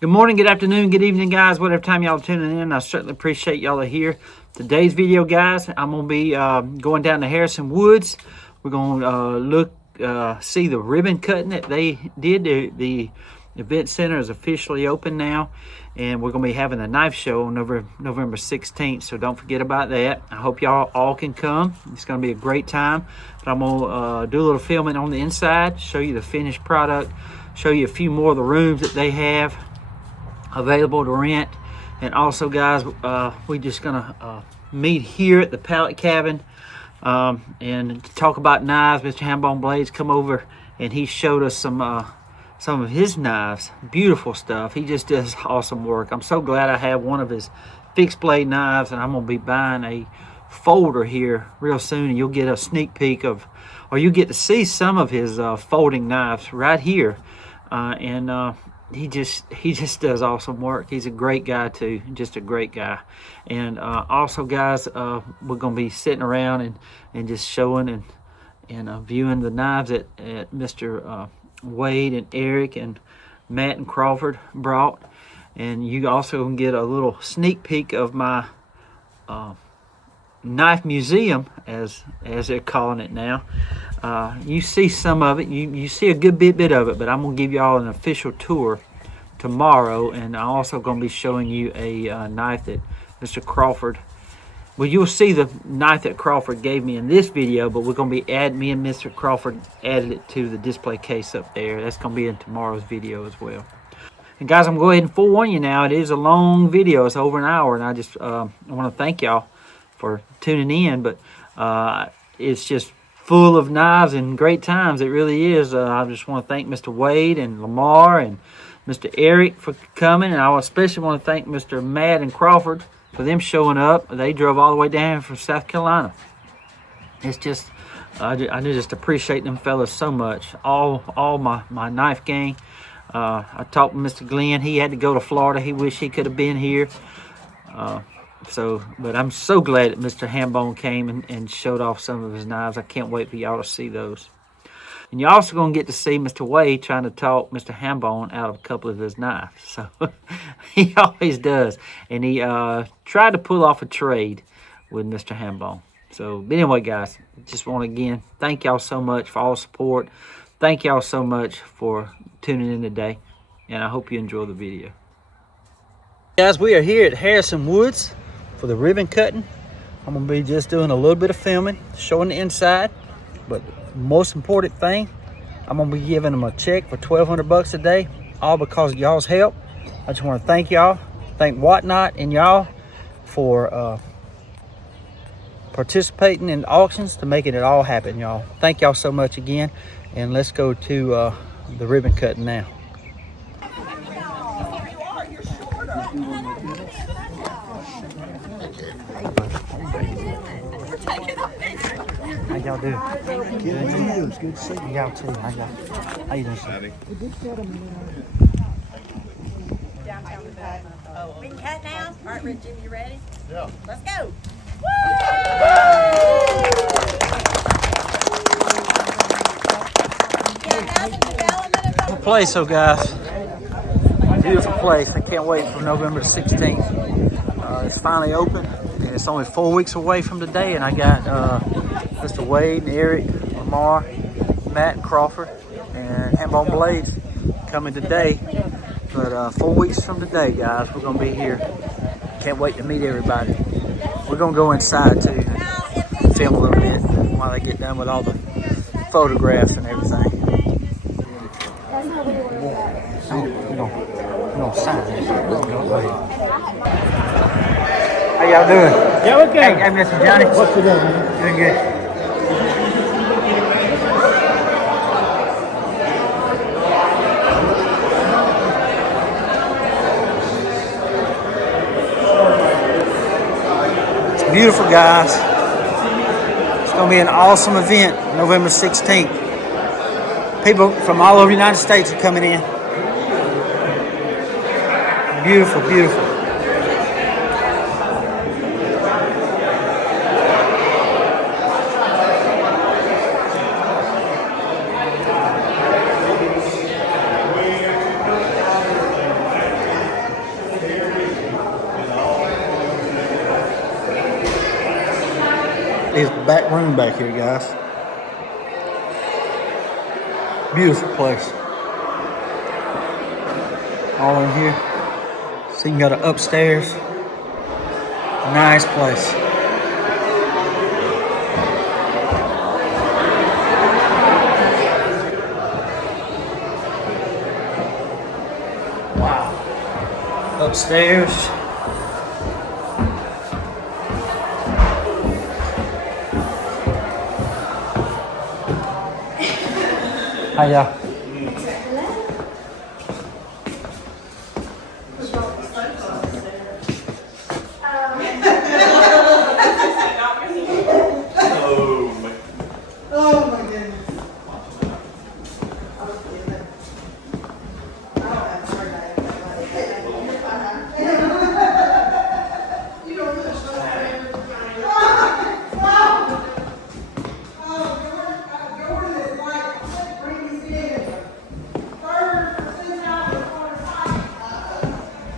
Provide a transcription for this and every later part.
Good morning, good afternoon, good evening, guys. Whatever time y'all are tuning in, I certainly appreciate y'all are here. Today's video, guys, I'm going to be going down to Harrison Woods. We're going to see the ribbon cutting that they did. The event center is officially open now, and we're going to be having a knife show on November 16th, so don't forget about that. I hope y'all all can come. It's going to be a great time. But I'm going to do a little filming on the inside, show you the finished product, show you a few more of the rooms that they have available to rent. And also, guys, we're just gonna meet here at the pallet cabin and talk about knives. Mr. Hambone Blades come over and he showed us some of his knives. Beautiful stuff. He just does awesome work. I'm so glad I have one of his fixed blade knives, and I'm gonna be buying a folder here real soon, and you'll get a sneak peek of, or you get to see some of his folding knives right here. He just does awesome work. He's a great guy too, just a great guy. And also, guys, we're gonna be sitting around and just showing and viewing the knives that Mr. Wade and Eric and Matt and Crawford brought. And you also can get a little sneak peek of my knife museum, as they're calling it now. You see some of it, you see a good bit of it, but I'm gonna give y'all an official tour tomorrow, and I'm also gonna be showing you a knife that Mr. Crawford, well, you'll see the knife that Crawford gave me in this video, but we're gonna be me and Mr. Crawford added it to the display case up there. That's gonna be in tomorrow's video as well. And guys, I'm gonna go ahead and forewarn you now, it is a long video. It's over an hour, and I just I want to thank y'all for tuning in, but it's just full of knives and great times. It really is. I just want to thank Mr. Wade and Lamar and Mr. Eric for coming, and I especially want to thank Mr. Matt and Crawford for them showing up. They drove all the way down from South Carolina. It's just I just appreciate them fellas so much. All my knife gang. I talked with Mr. Glenn. He had to go to Florida. He wished he could have been here. But I'm so glad that Mr. Hambone came and showed off some of his knives. I can't wait for y'all to see those. And you're also going to get to see Mr. Wade trying to talk Mr. Hambone out of a couple of his knives. So he always does. And he tried to pull off a trade with Mr. Hambone. So, but anyway, guys, just want to again thank y'all so much for all the support. Thank y'all so much for tuning in today. And I hope you enjoy the video. Guys, we are here at Harrison Woods for the ribbon cutting. I'm going to be just doing a little bit of filming, showing the inside. But most important thing, I'm going to be giving them a check for $1,200 a day, all because of y'all's help. I just want to thank y'all, thank Whatnot and y'all for participating in auctions to making it all happen, y'all. Thank y'all so much again, and let's go to the ribbon cutting now. How y'all doing? Good. Good to see you. Y'all too. How you doing, sir? We can cut now? All right, Rich, Jimmy, you ready? Yeah. Let's go. Place, so guys, beautiful place. I can't wait for November 16th. It's finally open, and it's only 4 weeks away from today, and I got Mr. Wade and Eric, Lamar, Matt and Crawford, and Hambone Blades coming today. But 4 weeks from today, guys, we're gonna be here. Can't wait to meet everybody. We're gonna go inside too and film a little bit while they get done with all the photographs and everything. No sign. How y'all doing? Yeah, we're good. Hey, Mr. Johnny. What's you doing, man? Doing good. It's beautiful, guys. It's going to be an awesome event, November 16th. People from all over the United States are coming in. Beautiful, beautiful. his back room back here, guys. Beautiful place. All in here. So you can go to upstairs. Nice place. Wow. Upstairs. Hiya.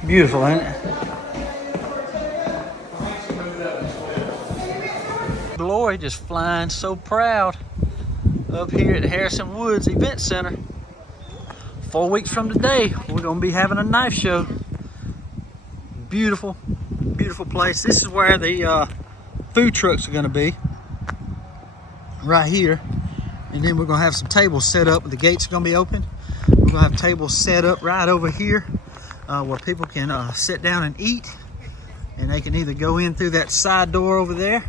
Beautiful, ain't it? Glory just flying so proud up here at Harrison Woods Event Center. 4 weeks from today, we're gonna be having a knife show. Beautiful, beautiful place. This is where the food trucks are gonna be, right here. And then we're gonna have some tables set up. The gates are gonna be open. We're gonna have tables set up right over here. Where people can sit down and eat, and they can either go in through that side door over there,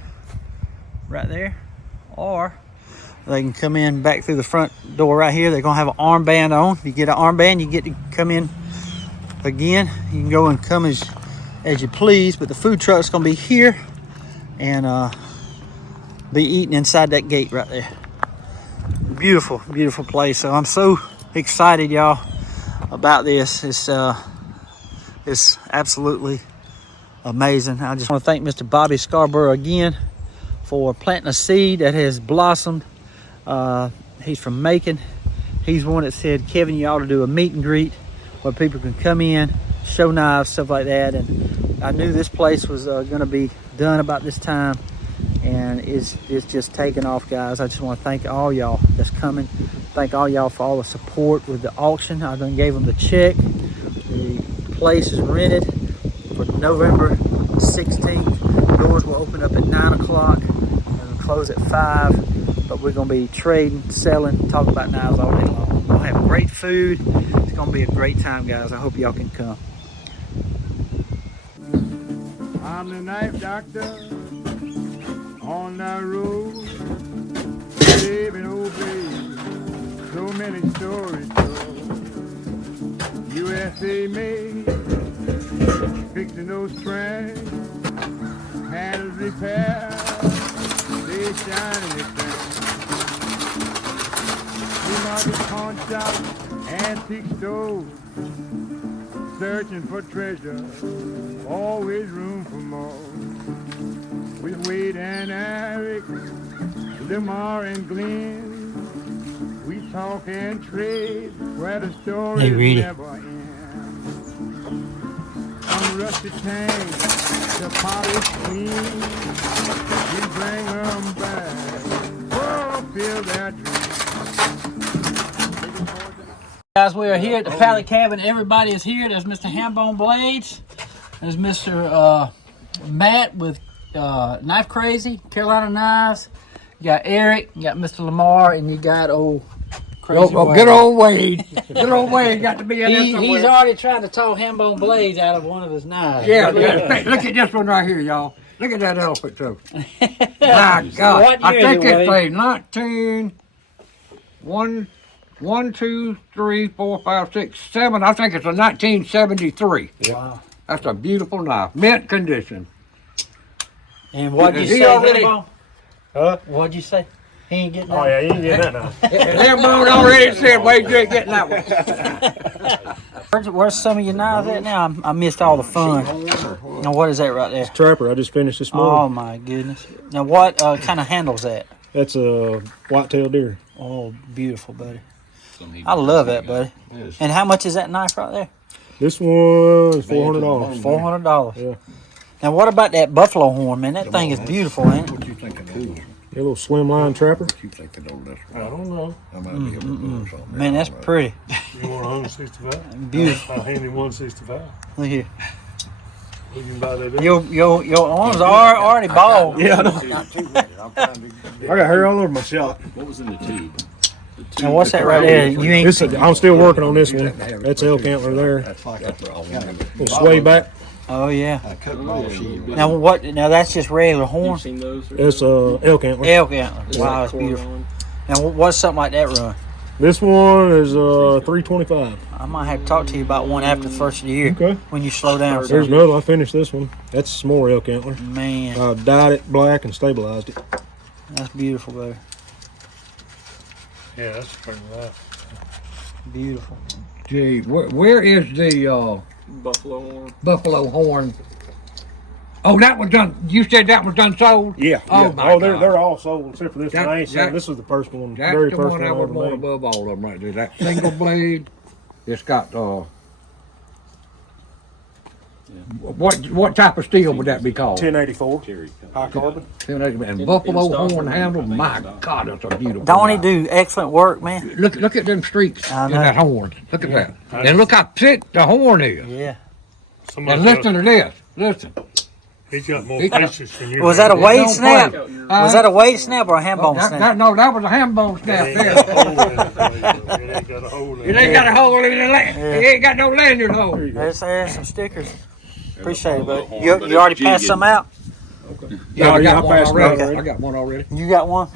right there, or they can come in back through the front door right here. They're gonna have an armband on. You get an armband, you get to come in again. You can go and come as you please, but the food truck's gonna be here and be eating inside that gate right there. Beautiful, beautiful place. So I'm so excited, y'all, about this. It's absolutely amazing. I just want to thank Mr. Bobby Scarborough again for planting a seed that has blossomed. He's from Macon. He's one that said, Kevin, you ought to do a meet and greet where people can come in, show knives, stuff like that. And I knew this place was going to be done about this time, and it's just taking off, guys. I just want to thank all y'all that's coming. Thank all y'all for all the support with the auction. I done gave them the check. The place is rented for November 16th. Doors will open up at 9 o'clock and close at 5. But we're going to be trading, selling, talking about knives all day long. We'll have great food. It's going to be a great time, guys. I hope y'all can come. I'm the knife doctor on the road, baby, oh baby, so many stories told. USA made, fixing those tracks, handles repair, they shine in the track. We market pawn shop, antique stores, searching for treasure, always room for more. With Wade and Eric, Lamar and Glenn, we talk and trade where the stories never end. From rusty tank to polished clean, we bring them back, fulfill their dreams. Guys, we are here at the Pallet Cabin. Everybody is here. There's Mr. Hambone Blades. There's Mr. Matt with Knife Crazy, Carolina Knives. You got Eric, you got Mr. Lamar, and you got old Crazy Wade. Good old Wade. Good old Wade got to be in there somewhere. He's already trying to talk Hambone Blades out of one of his knives. Yeah. Look at this one right here, y'all. Look at that elephant too. My God. I think it's a 1, 2, 3, 4, 5, 6, 7. I think it's a 1973. Wow. That's a beautiful knife. Mint condition. And what'd you say, Hambone? Huh? What'd you say? He ain't getting that. Oh, yeah, you ain't getting that now. Hambone already said, wait, you ain't getting that one. Where's some of your knives at now? I missed all the fun. Now, what is that right there? Trapper, I just finished this morning. Oh, my goodness. Now, what kind of handle's that? That's a white-tailed deer. Oh, beautiful, buddy. I love that, buddy. And how much is that knife right there? This one is $400. $400. Yeah. Now, what about that buffalo horn, man? That thing is beautiful, ain't it? What you thinking cool. A little slimline trapper. You think they don't listen? I don't know. I might be able to do something. Man, that's pretty. You want 165? Beautiful. I'll hand you 165. Look here. You can buy that. Your arms are already bald. Yeah, I know. Not too many. I'm trying to. I got hair all over my shot. What was in the tube? Now what's that right there? You ain't. I'm still working on this one. That's elk antler there. That's like that's all. Little sway back. Oh yeah. I cut ball sheet. Now what? Now that's just regular horn. You've seen those? It's elk antler. Elk antler. Wow, that's beautiful. Now what's something like that run? This one is 325. I might have to talk to you about one after the first of the year. Okay. When you slow down. There's Some. another. I finished this one. That's some more elk antler. Man, I dyed it black and stabilized it. that's beautiful, baby. Yeah, that's pretty nice. Beautiful. Gee, where is the Buffalo horn. buffalo horn? Oh, that was done. You said that was done sold? Yeah. Oh, yeah. my God. They're all sold except for this one. That- I ain't that- seen. This was the first one. That's Very the first one one I I would ever want made. above all of them right there. That single blade. It's got what type of steel would that be called? 1084. High carbon. And buffalo horn handle. My God, that's a beautiful. Don't he knife. do excellent work, man? Look at them streaks I in know. that horn. Look at that. And look how thick the horn is. Yeah. Somebody And listen to this. Listen. He's got more He- patience than you. Was that a do. weight don't snap? play. Was that a weight snap or a ham bone That, snap? no, that was a ham bone snap It there. ain't got a hole in it. It ain't got a hole in It ain't got a hole in the land. Yeah. It ain't got no lanyard hole. There's some stickers. Appreciate it, buddy. horn, You but already it's passed jigging. some out? Yeah, I Yeah, got I one passed already. it already. I got one already. You got one?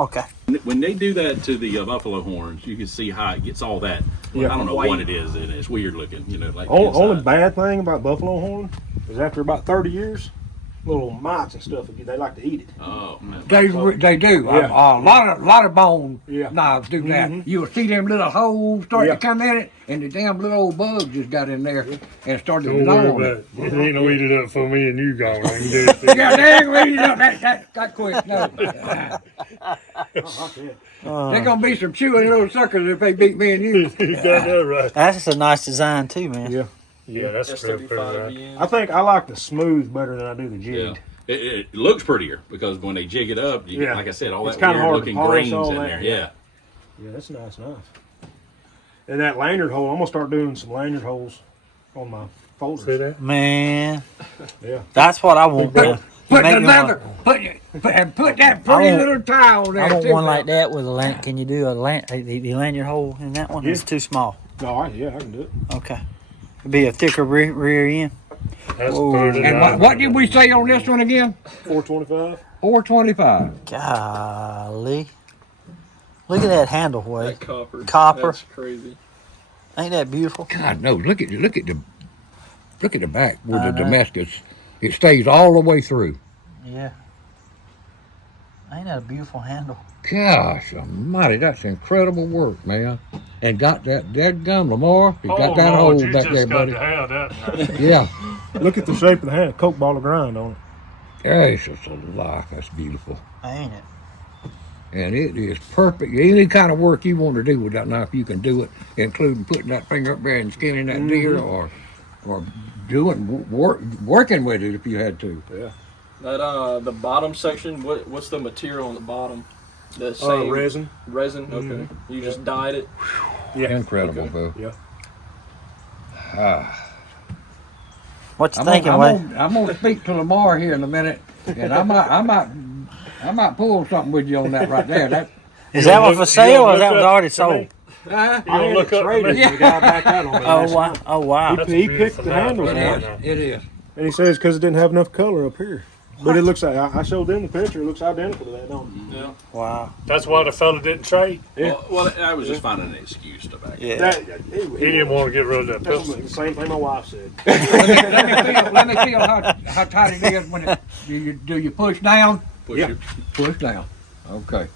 Okay. When they do that to the buffalo horns, you can see how it gets all that. Yeah. I don't know what it is, and it's weird looking. You know, like the Only inside. bad thing about buffalo horn is after about 30 years, little mites and stuff, they like to eat it. Oh man. They do. Yeah. A lot of bone Yeah. knives do that. You'll see them little holes start Yeah. to come in it, and the damn little old bug just got in there and started Don't gnawing worry it. about it. It ain't no eat it up for me and you gone. I can do it. Yeah, they ain't gonna eat it up that quick. No. There's gonna be some chewing little suckers if they beat me and you. You got that right. That's just a nice design too, man. Yeah. Yeah, that's pretty right. I think I like the smooth better than I do the Yeah. jigged. It looks prettier because when they jig it up, you, Yeah. like I said, all It's that kinda weird hard to looking polish grains all in that, there. yeah. Yeah. Yeah, that's nice enough. And that lanyard hole, I'm gonna start doing some lanyard holes on my folders. See that? Man, Yeah. that's what I want. man. You Put make the me leather, want- put that pretty want- little tile there. I want too. one like that with a lanyard. Can you do the lanyard hole in that one? Yeah. It's too small. No, I can do it. Okay. It'd be a thicker rear end. That's Whoa. pretty And nice. what did we say on this one again? 425. 425. Golly. Look at that handle, way. That copper. Copper. That's crazy. Ain't that beautiful? God knows. Look at the back with I the know. Damascus. It stays all the way through. Yeah. Ain't that a beautiful handle? Gosh almighty, that's incredible work, man. And got that dead gum, Lamar. You got that Lord, hole you back just there, got buddy. to have that. Yeah. Look at the shape of the hand. Coke ball of grind on it. That's just a lot. That's beautiful. Ain't it? And it is perfect. Any kind of work you want to do with that knife, you can do it, including putting that finger up there and skinning that deer, or working with it if you had to. Yeah. That the bottom section, what's the material on the bottom? The same Resin. resin. Okay, you just dyed it. Yeah. Incredible, Okay. bro. Yeah. What you I'm thinking, gonna, Way? I'm gonna speak to Lamar here in a minute, and I might pull something with you on that right there. That Is that one for sale or is that look was up already to sold? me? You gonna look up to Traded. me? The guy back out on me. Oh wow! Oh wow! That's a He picked beautiful the knife handles right out. there now. it is. And he says because it didn't have enough color up here. But it looks like, I showed them the picture, it looks identical to that, don't it? Yeah. Wow! That's why the fella didn't trade. Yeah. Well, I was just finding an excuse to back. Yeah. That, He didn't want to get rid of that That's pistol. the same thing my wife said. Let me feel how tight it is when it. Do you push down? Push Yeah. it. Push down. Okay.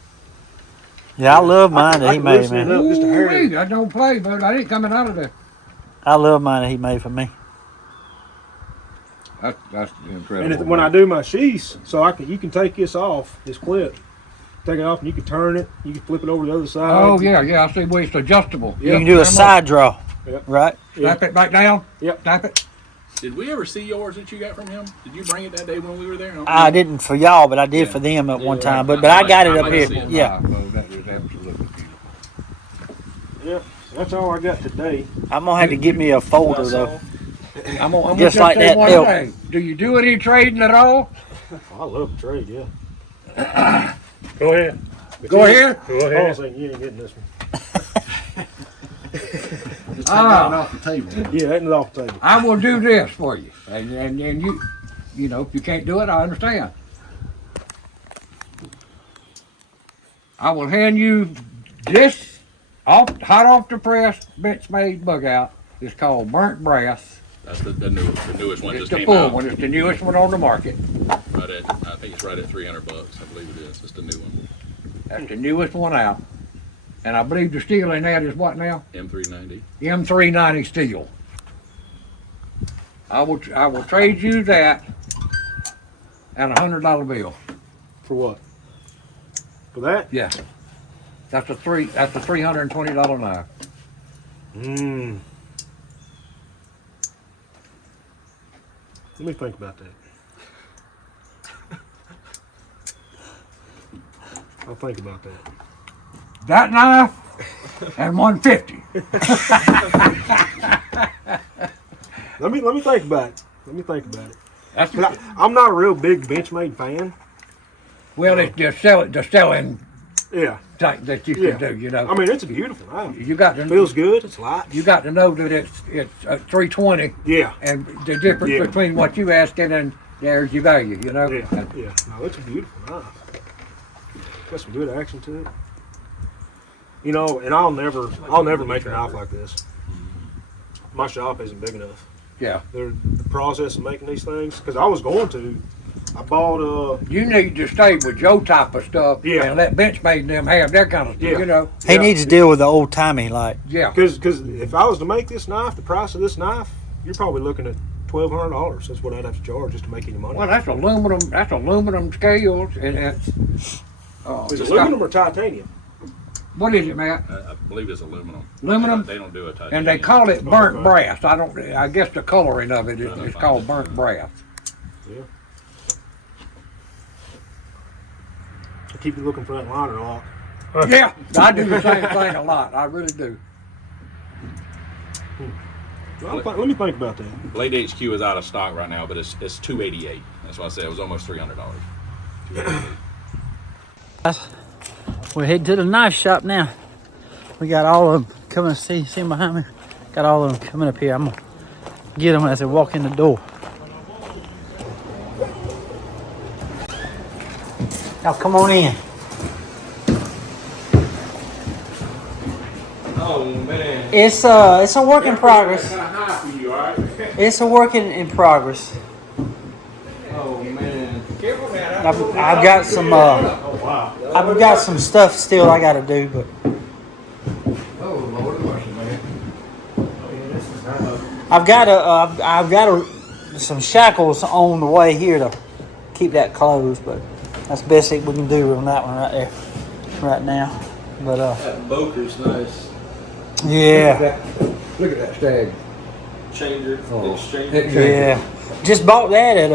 Yeah, I love mine that he can made, loosen it man. up just a hair. Ooh-wee, I don't play, but I ain't coming out of there. I love mine that he made for me. That's incredible. And when I do my sheaths, so you can take this off, this clip, take it off, and you can turn it. You can flip it over to the other side. Oh yeah, I see where it's adjustable. You can do a side draw, Yep. right? Snap it back down. Yep. Snap it. Did we ever see yours that you got from him? Did you bring it that day when we were there? I didn't for y'all, but I did for them at one time. But I got it up might here. see it. Yeah, That was absolutely beautiful. Yeah, that's all I got today. I'm gonna have to get me a folder though. I'm gonna Just just like say that one elk. thing. Do you do any trading at all? I love to trade, yeah. Go ahead. Go ahead. Go I was ahead. thinking you ain't getting this one. Just take that one off the table. Yeah, that is off the table. I will do this for you, and you know, if you can't do it, I understand. I will hand you this hot off the press bench made bug out. It's called burnt brass. That's the newest one It's just the came full out. one. It's the newest one on the market. Right at, I think it's right at $300. I believe it is. It's the new one. That's the newest one out. And I believe the steel in that is what now? M390. M390 steel. I will trade you that and $100 bill. For what? For that? Yeah. That's a $320 knife. Mmm. Let me think about that. I'll think about that. That knife and 150. Let me think about it. Let me think about it. That's 'Cause I'm not a real big Benchmade fan. well, it's the selling Yeah. type that you Yeah. can do. You know, I mean, it's a beautiful knife. you got to Feels good. It's light. You got to know that it's 320, Yeah. and the difference Yeah. between what you asking and there's your value. You know. Yeah. Yeah. No, it's a beautiful knife. Got some good action to it. You know, and I'll never make a knife like this. My shop isn't big enough. Yeah. The process of making these things, because I was going to, I bought You need to stay with your type of stuff. Yeah. And let Benchmade and them have that kind of stuff. Yeah. You know. He Yeah. needs to deal with the old timey like. Yeah. because if I was to make this knife, the price of this knife, you're probably looking at $1,200. That's what I'd have to charge just to make any money. Well, that's aluminum. That's aluminum scales, and it's. Is it's it aluminum or titanium? What is it, Matt? I believe it's aluminum. Aluminum? They don't do a titanium. And they call it burnt Okay. brass. I guess the coloring of it is called burnt brass. Yeah. I keep looking for that liner lock. Yeah, I do the same thing a lot. I really do. Well, let me think about that. Blade HQ is out of stock right now, but it's $288. That's why I said it was almost $300. We're heading to the knife shop now. We got all of them coming. See behind me. Got all of them coming up here. I'm gonna get them as they walk in the door. Now come on in. Oh man. It's a work in progress. It's a work in progress. Oh man. I've got some I've got some stuff still I got to do, but Oh, Lord, mercy, man. I've got some shackles on the way here to keep that closed, but that's the best thing we can do on that one right there, right now. But That Boker's nice. yeah, Look at that stag. Changer. Oh. Exchanger. yeah. Just bought that at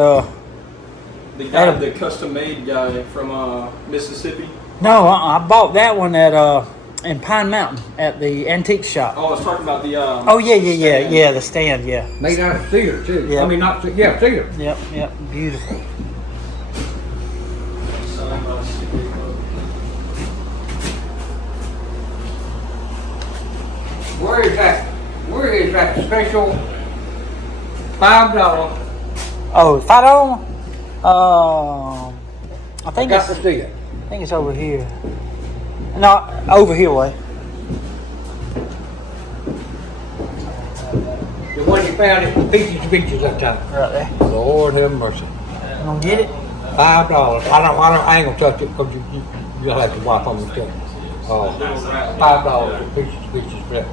The guy, the custom made guy from Mississippi. no, I bought that one at in Pine Mountain at the antique shop. Oh, I was talking about the. Oh yeah, the stand, yeah. Made out of cedar, too. Yeah. I mean, not yeah, cedar. Yep, beautiful. Where is that special $5? Oh, $5? I think Got to it's see it. over here. No, over here way. The one you found at Peaches Beaches that time. Right there. Lord have mercy. You gonna get it? $5. I ain't gonna touch it because you'll have to wipe on the stuff. $5 at Peaches Beaches for that.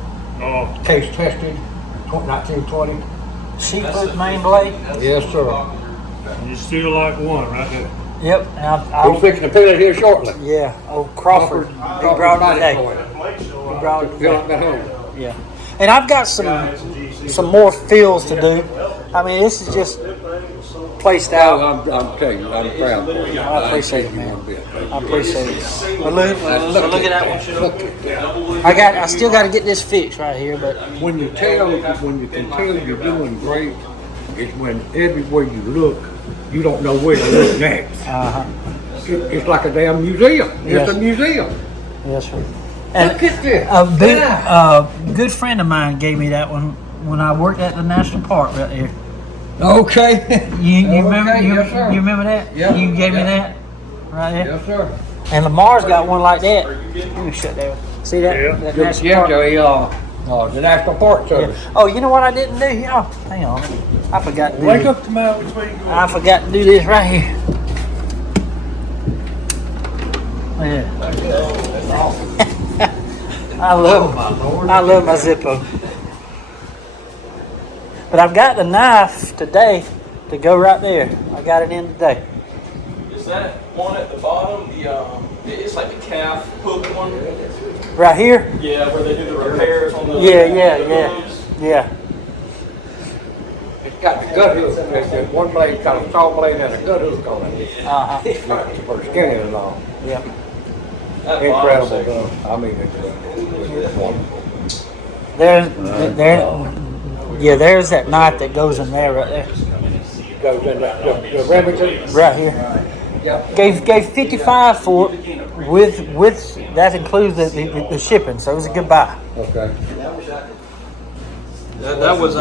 Oh, Case tested, 1920. Sheepfoot main blade. Yes, sir. you still like one right there. Yep. And We're fixing to peel it here shortly. yeah. Oh, Crawford. He brought it today. He brought it Feel today. like at home. Yeah. And I've got some more fills to do. I mean, this is just placed out. I'm telling you, I'm proud of you. I appreciate it, man. I appreciate it. But look at that one. I still got to get this fixed right here, but When you can tell you're doing great, it's when everywhere you look, you don't know where to look next. It's like a damn museum. Yes. It's a museum. yes, sir. And Look at this. a good friend of mine gave me that one when I worked at the national park right there. Okay. You remember? Okay, yes, sir. You remember that? Yeah, You gave me yeah. that right there. Yes, sir. And Lamar's got one like that. Let me shut that. See that? Yeah. That national Yeah, park? the National Park Service. Yeah. Oh, you know what I didn't do? Oh, hang on. I forgot to do Wake this. up tomorrow between you. I forgot to do this right here. Yeah. I love my Zippo. But I've got the knife today to go right there. I got it in today. Is that one at the bottom? It's like the calf hook one. Right here? Yeah, where they do the repairs on the. Yeah. It's got the gut hook. One blade got a saw blade and a gut hook on it. For skinning it all. Yeah. That bottom Incredible section. stuff. I mean, it's wonderful. There's that knife that goes in there right there. Goes in the Remington. Right here. Yeah. Gave 55 for it with that includes the shipping, so it was a good buy. Okay. That was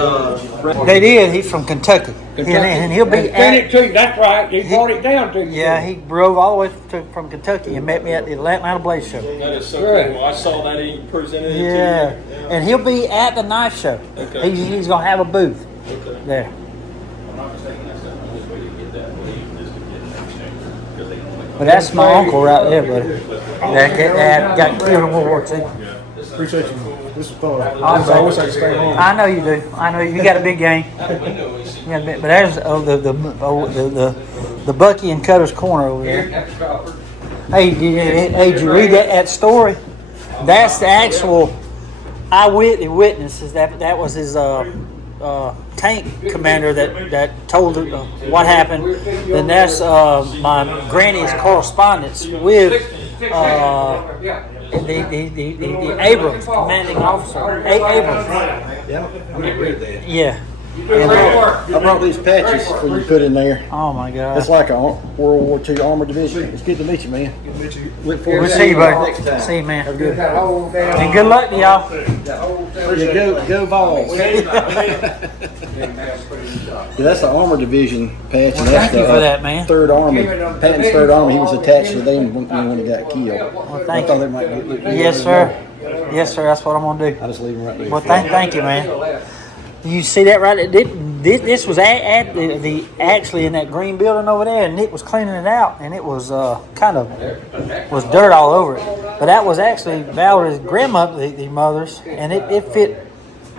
They did. He's from Kentucky, and he'll be Send it to you. That's right. He brought it down to you. Yeah, he drove all the way from Kentucky and met me at the Atlanta Blaze Show. That is so Good. cool. I saw that he presented it Yeah, to you. and he'll be at the knife show. Okay. He's gonna have a booth there. But that's my uncle right there, buddy. That got killed in World War II. Appreciate you. This is fun. I I wish I could stay home. I know you do. I know you got a big game. But there's the Bucky and Cutter's Corner over there. Hey, did you read that story? That's the actual eyewitnesses. That was his tank commander that told what happened. Then that's my granny's correspondence with the Abrams commanding officer. Abrams. Yeah, I read that. Yeah. I brought these patches for you to put in there. Oh my God. It's like a World War II armor division. It's good to meet you, man. Good to meet you. Look forward We'll to see seeing you, you buddy. next time. See you, man. Have a good And good luck to y'all. Go Vols. Yeah, that's the armor division patch. And that's Thank you the, for that, man. Third Army. Patton's Third Army. He was attached to them when he got killed. Well, I thank thought you. that might look good. Yes, sir. Yes, sir. That's what I'm gonna do. I just leave them right there. Well, thank you, man. You see that right? This was at the actually in that green building over there, and Nick was cleaning it out, and it was kind of was dirt all over it. But that was actually Valerie's grandmother, the mother's, and it fit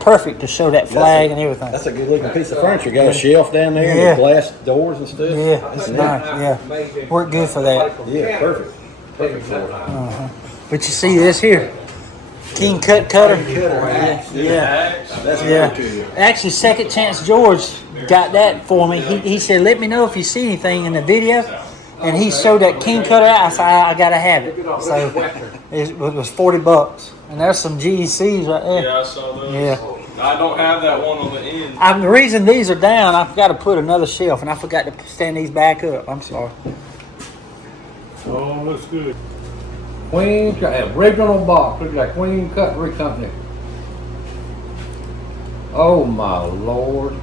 perfect to show that flag and everything. That's a good looking piece of furniture. Got a shelf down there Yeah. with glass doors and stuff. Yeah, it's nice. Yeah, worked good for that. Yeah, perfect. Perfect for it. But you see this here, King Cutter. Yeah. That's Yeah. good to you. Actually, Second Chance George got that for me. He said, "Let me know if you see anything in the video." And he showed that King Cutter out. I said, I gotta have it. So it was $40. And there's some GECs right there. Yeah, I saw those. Yeah. I don't have that one on the end. The reason these are down, I've got to put another shelf, and I forgot to stand these back up. I'm sorry. Oh, looks good. Queen, original box. Look at that Queen Cutlery Company. Oh my Lord.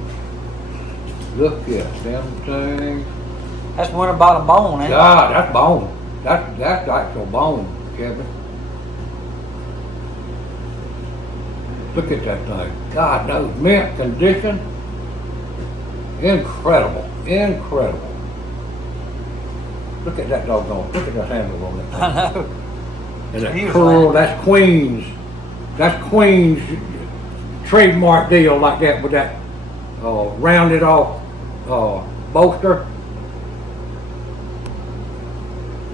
Look at them things. That's winter bottom bone, ain't it? God, that's bone. That's actual bone, Kevin. Look at that thing. God knows, mint condition. Incredible. Incredible. Look at that doggone. Look at that handle on it. I know. And that Beautiful. curl, that's Queen's trademark deal like that with that rounded off bolster.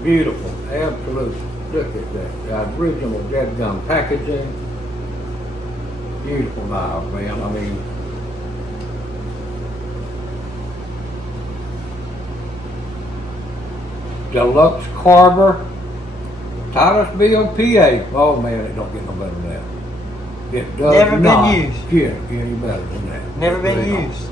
Beautiful, absolutely. Look at that, the original dead gum packaging. Beautiful knives, man. I mean, Deluxe Carver, Titusville, PA. Oh man, it don't get no better than that. It does Never been not used. get any better than that. Never been Really. used.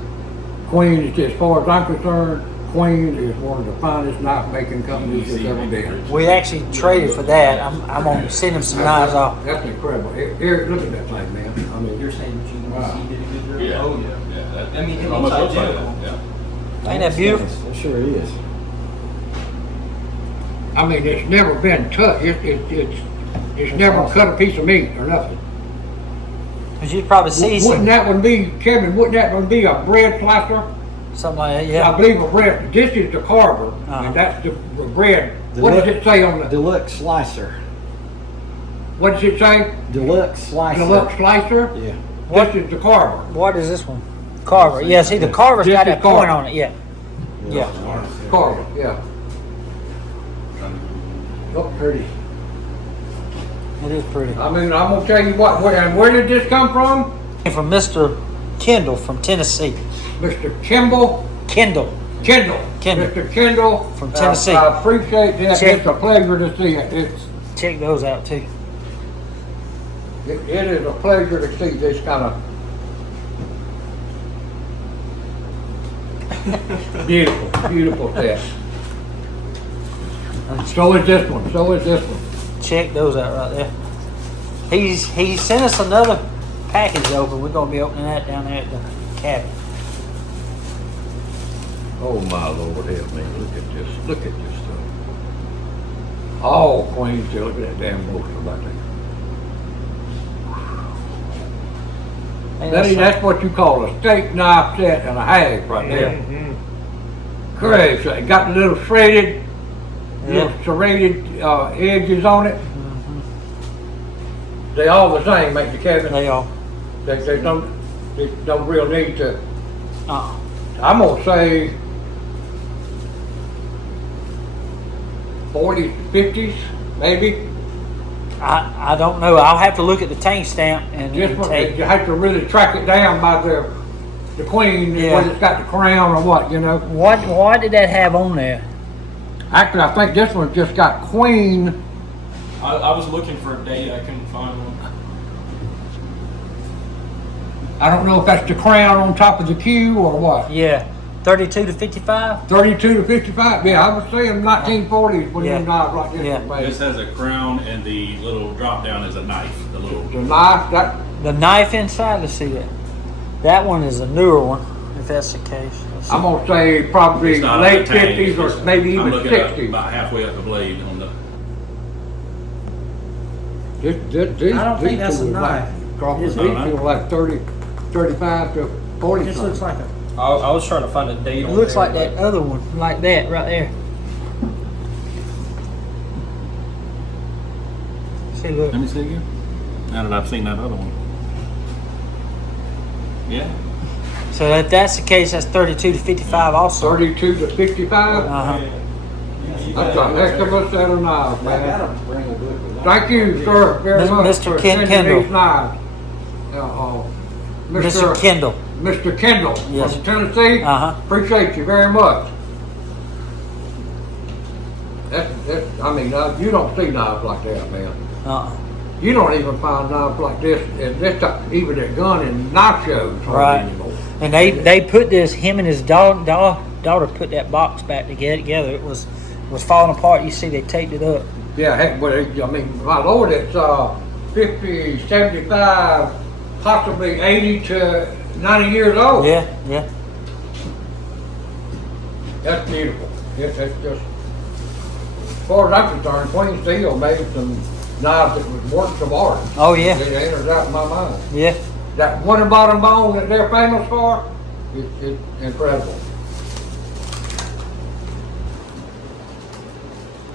Queen, is, as far as I'm concerned, Queen is one of the finest knife making companies that's ever been. We actually traded for that. I'm gonna send him some knives off. That's incredible. Eric, look at that thing, man. I mean, You're saying that you did a good job? Yeah. Oh, yeah. Yeah. That, I mean, it almost looks like identical. that. Yeah. Ain't that beautiful? It sure is. I mean, it's never been touched. It's never cut a piece of meat or nothing. Cause you'd probably see Wouldn't some, that one be, Kevin, wouldn't that one be a bread slicer? something like that, I yeah. believe a bread, this is the carver, Uh-huh. and that's the bread. What does it say on the, Deluxe slicer. what does it say? Deluxe slicer. Deluxe slicer? Yeah. This is the carver. What is this one? Carver. Yeah, see the carver's This got is that point Carver. on it, yeah. Yeah. Carver, yeah. Oh, pretty. It is pretty. I mean, I'm gonna tell you what, and where did this come from? From Mr. Kendall from Tennessee. Mr. Kendall. Kendall. Kendall. Mr. Kendall. From Tennessee. I appreciate that. Check. It's a pleasure to see it. Check those out too. It is a pleasure to see this kind of beautiful stuff. So is this one. Check those out right there. He sent us another package to open. We're gonna be opening that down there at the cabin. Oh my Lord, help me! Look at this stuff. Oh, Queen, look at that damn bolster back there. Ain't That that is, that's what you call a steak knife set and a half right there. Correct. So it got the little shredded, little serrated edges on it. They all the same, make the cabin. They are. There's no real need to. I'm gonna say 40s, 50s, maybe. I don't know. I'll have to look at the tank stamp and Just one, take. you have to really track it down by the queen, Yeah. whether it's got the crown or what, you know. What did that have on there? Actually, I think this one just got queen. I was looking for a date, I couldn't find one. I don't know if that's the crown on top of the Q or what. Yeah, 32 to 55. 32 to 55. Yeah, I was saying 1940s when Yeah. you knives like this Yeah. were made. This has a crown and the little drop down is a knife. The little. The knife, that The knife inside. Let's see that. That one is a newer one, if that's the case. Let's see. I'm gonna say probably It's not late a tang, 50s it's or just- maybe I'm even looking 60s. about halfway up the blade on the. These I don't think that's a two are like- knife. Crawford, Is these it? two are like 30, 35 to 40 This something. looks like a. I was trying to find a date It on looks there, like that other one, like that right there. See, look. Let me see again. Now that I've seen that other one. Yeah. So if that's the case, that's 32 to 55 also. 32 to 55. Uh-huh. That's a heck of a set of knives, man. Thank you, sir, very Mr. much Mr. for Ken sending Kendall. these knives. Mr. Kendall. Mr. Kendall Yes. from Tennessee. Uh-huh. Appreciate you very much. I mean, you don't see knives like that, man. Uh-uh. You don't even find knives like this, and this type, even at gun and knife shows hardly Right. anymore. And they put this, him and his daughter put that box back together. It was falling apart. You see, they taped it up. Yeah, heck, but I mean, my Lord, it's 50, 75, possibly 80 to 90 years old. Yeah. That's beautiful. That's just, as far as I'm concerned, Queen Steel made some knives that was works of art. Oh, yeah. It enters out in my mind. Yeah. That one and bottom bone that they're famous for, it's incredible.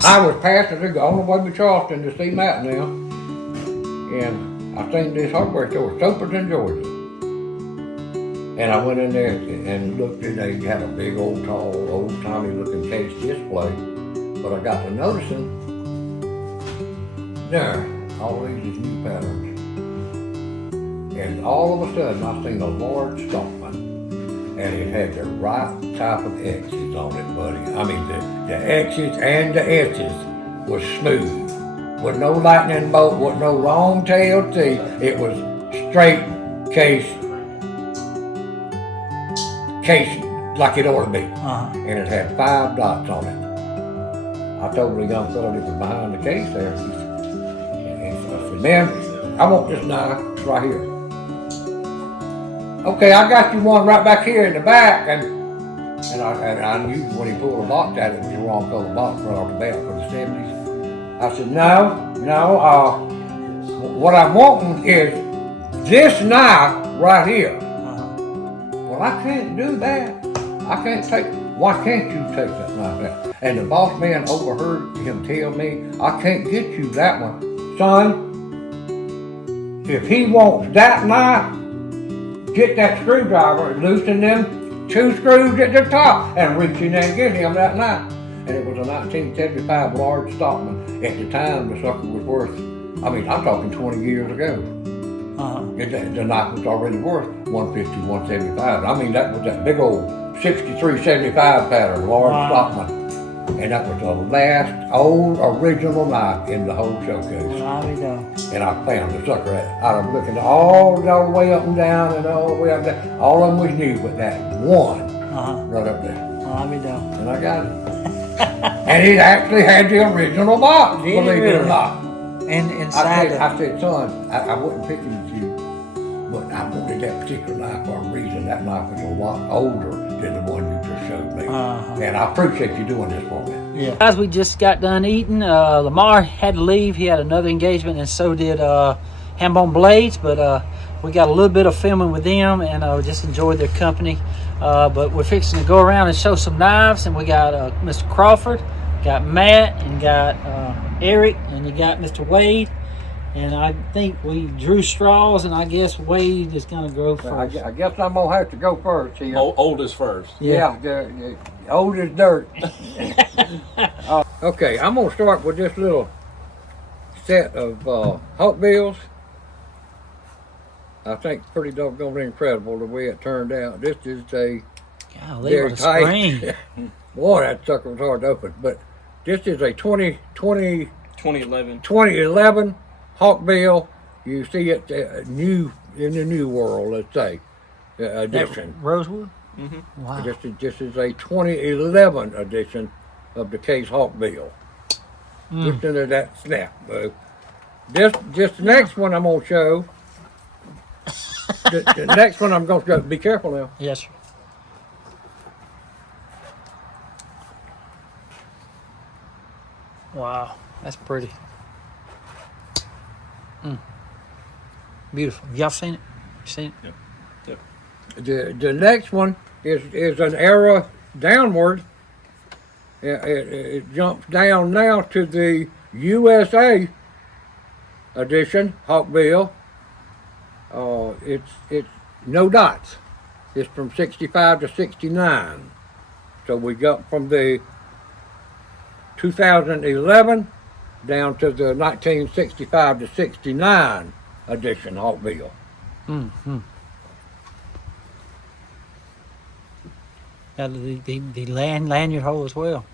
I was passing on the way to Charleston to see Matt now, and I seen this hardware store, Soperton, Georgia. And I went in there and looked, and they had a big old, tall, old-timey looking case display. But I got to noticing, there, all these is new patterns. And all of a sudden, I seen a large Stockman. and it had the right type of X's on it, buddy. I mean, the X's and the S's was smooth. With no lightning bolt, with no long tail teeth. It was straight case like it ought to be. And it had 5 dots on it. I told the young fellow that was behind the case there, and I said, man, I want this knife right here. Okay, I got you one right back here in the back, and I knew when he pulled the box out, it was the wrong color box right off the bat for the 70s. I said, no, what I'm wanting is this knife right here. Well, I can't do that. Why can't you take that knife out? And the boss man overheard him tell me, I can't get you that one. Son, if he wants that knife, get that screwdriver, loosen them 2 screws at the top, and reach in there and get him that knife. And it was a 1975 large Stockman. At the time, the sucker was worth, I mean, I'm talking 20 years ago. The knife was already worth $150, $175. I mean, that was that big old 6375 pattern, large Stockman. And that was the last old original knife in the whole showcase. And I found the sucker out of looking all the way up and down and all the way up there. All of them was new, but that one right up there. And I got it. And it actually had the original box, believe it or not. And inside I said, son, I wasn't picking with you, but I wanted that particular knife for a reason. That knife was a lot older than the one you just showed me. And I appreciate you doing this for me. Yeah. Guys, we just got done eating. Lamar had to leave. He had another engagement, and so did Hambone Blades, but we got a little bit of filming with them, and we just enjoyed their company. But we're fixing to go around and show some knives, and we got Mr. Crawford, got Matt, and got Eric, and you got Mr. Wade. And I think we drew straws, and I guess Wade is going to go first. I guess I'm going to have to go first here. Oldest first. Yeah, the old as dirt. Okay, I'm going to start with this little set of Hawkbills. I think it's pretty doggone incredible the way it turned out. This is a Golly, what a spring. Boy, that sucker was hard to open. But this is a 2011 Hawkbill. You see it new in the new world, let's say, edition. Rosewood? Wow. This is a 2011 edition of the Case Hawkbill. Listen to that snap, bro. This next one I'm going to show. The next one I'm going to show. Be careful now. Yes, sir. Wow, that's pretty. Beautiful. Y'all seen it? Seen it? Yep. The next one is an arrow downward. It jumps down now to the USA edition Hawkbill. It's no dots. It's from 65 to 69. So we got from the 2011 down to the 1965 to 69 edition Hawkbill. Got the lanyard hole as well.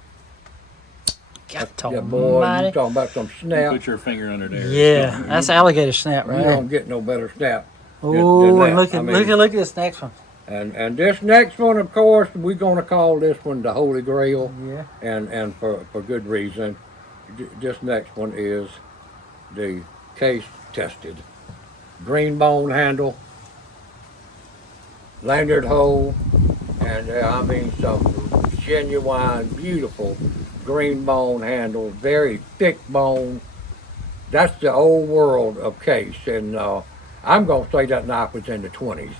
Yeah, boy, you talking about some snap. Put your finger under there. Yeah, that's alligator snap right You there. don't get no better snap. Oh, and that. look at this next one. And this next one, of course, we're going to call this one the Holy Grail. Yeah. And for good reason. This next one is the case tested. Green bone handle, lanyard hole, and I mean some genuine, beautiful green bone handle, very thick bone. That's the old world of case, and I'm going to say that knife was in the 20s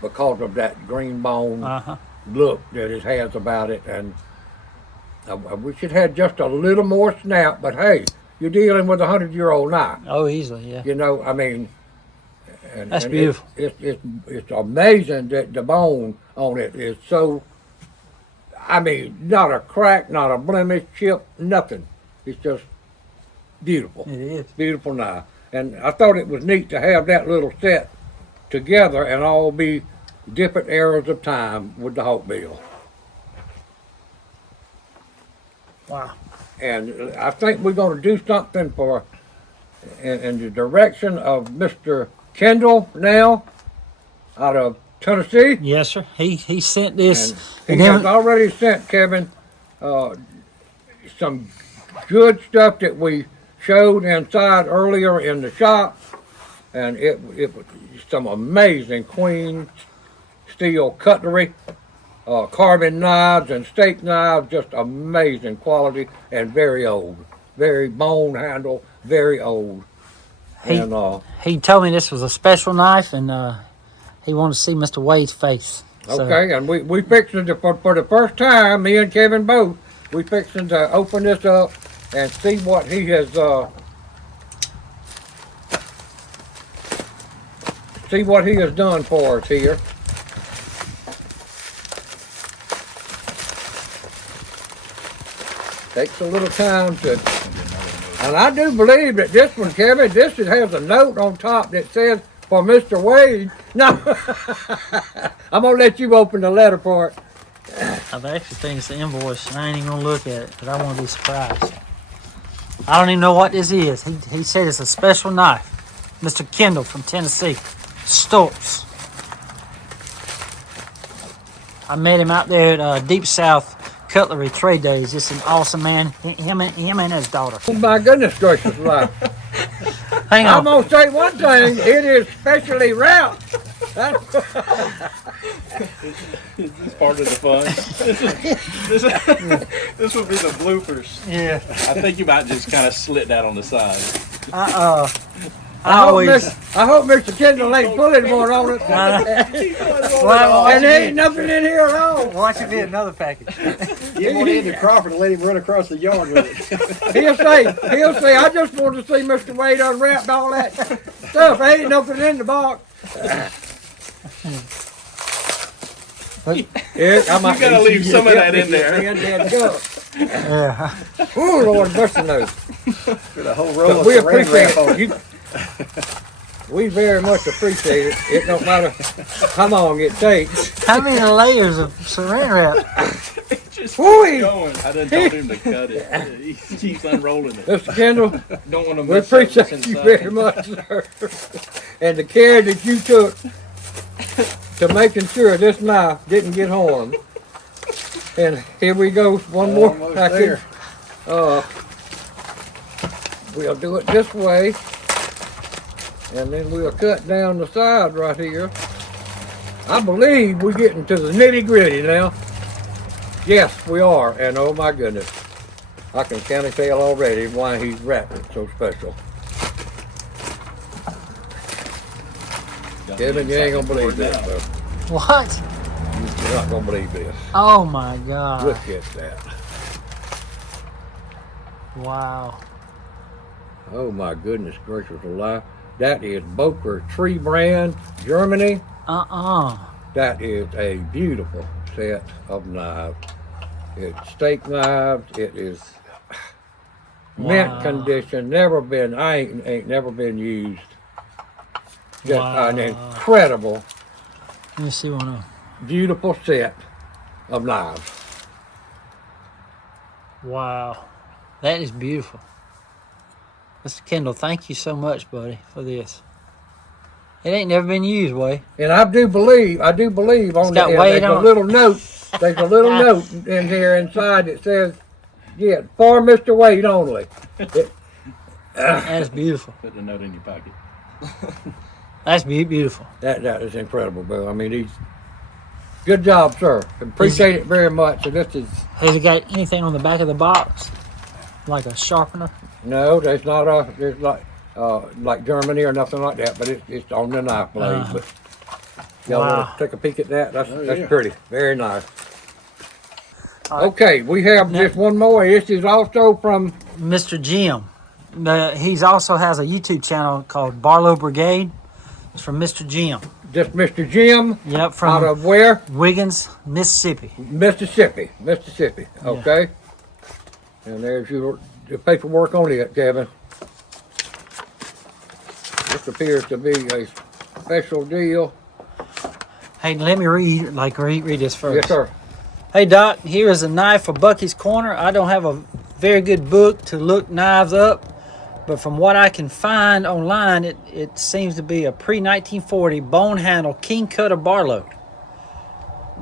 because of that green bone look that it has about it, and I wish it had just a little more snap, but hey, you're dealing with a 100-year-old knife. Oh, easily, yeah. You know, I mean, That's beautiful. It's amazing that the bone on it is so, I mean, not a crack, not a blemish, chip, nothing. It's just beautiful. It is. Beautiful knife. And I thought it was neat to have that little set together and all be different eras of time with the hawk bill. Wow. And I think we're going to do something for in the direction of Mr. Kendall now, out of Tennessee. Yes, sir. He sent this. And he has already sent Kevin some good stuff that we showed inside earlier in the shop, and it was some amazing queen steel cutlery, carving knives and steak knives, just amazing quality and very old, very bone handle, very old. He told me this was a special knife, and he wanted to see Mr. Wade's face. So. Okay, and we fixing to, for the first time, me and Kevin both, we fixing to open this up and see what he has done for us here. Takes a little time to, and I do believe that this one, Kevin, this has a note on top that says for Mr. Wade. No, I'm gonna let you open the letter for it. I've actually think it's the invoice, and I ain't even gonna look at it, but I want to be surprised. I don't even know what this is. He said it's a special knife. Mr. Kendall from Tennessee, Stokes. I met him out there at Deep South Cutlery Trade Days. Just an awesome man. Him and his daughter. Oh my goodness gracious life. Hang on. I'm gonna say one thing. It is specially wrapped. This is part of the fun. This would be the bloopers. Yeah. I think you might just kind of slit that on the side. I hope Mr. Kendall ain't pulling one on it. And there ain't nothing in here at all. Watch it be another package. Give one in to Crawford and let him run across the yard with it. He'll say, I just wanted to see Mr. Wade unwrapped all that stuff. There ain't nothing in the box. You gotta leave some of that in there. Yeah. Oh Lord, busting those. For the whole roll of We saran appreciate wrap on it. it. We very much appreciate it. It don't matter how long it takes. How many layers of saran wrap? Just Whoo-wee. going. I done told him to cut it. He keeps unrolling it. Mr. Kendall, Don't want to we mess up what's appreciate you inside. very much, sir. And the care that you took to making sure this knife didn't get harmed. And here we go, one more Almost package. there. We'll do it this way. And then we'll cut down the side right here. I believe we're getting to the nitty gritty now. Yes, we are. And oh my goodness, I can kind of tell already why he's wrapped it so special. Kevin, you ain't gonna believe this, though. What? You're not gonna believe this. Oh my God. Look at that. Wow. Oh my goodness gracious alive. That is Boker Tree Brand, Germany. That is a beautiful set of knives. It's steak knives. It is mint condition. Never been. Ain't never been used. Just an incredible, Let me see one of them. beautiful set of knives. Wow. That is beautiful. Mr. Kendall, thank you so much, buddy, for this. It ain't never been used, Way. And I do believe on got the weight there's a on it. little note. There's a little note in here inside that says, "Yeah, for Mr. Wade only." That's beautiful. Put the note in your pocket. That's beautiful. That is incredible, Bill. I mean, good job, sir. Appreciate it very much. And this is Has it got anything on the back of the box? Like a sharpener? no, there's like Germany or nothing like that, but it's on the knife blade. But y'all Wow. want to take a peek at that? That's yeah. pretty, very nice. All right. Okay, we have just one more. This is also from Mr. Jim. He's also has a YouTube channel called Barlow Brigade. It's from Mr. Jim. just Mr. Jim. Yep, Out from of where? Wiggins, Mississippi. Mississippi. Okay. And there's your paperwork on it, Kevin. This appears to be a special deal. Hey, let me read this first. Yes, sir. Hey, Doc, here is a knife for Bucky's Corner. I don't have a very good book to look knives up, but from what I can find online, it seems to be a pre-1940 bone handle king cutter Barlow.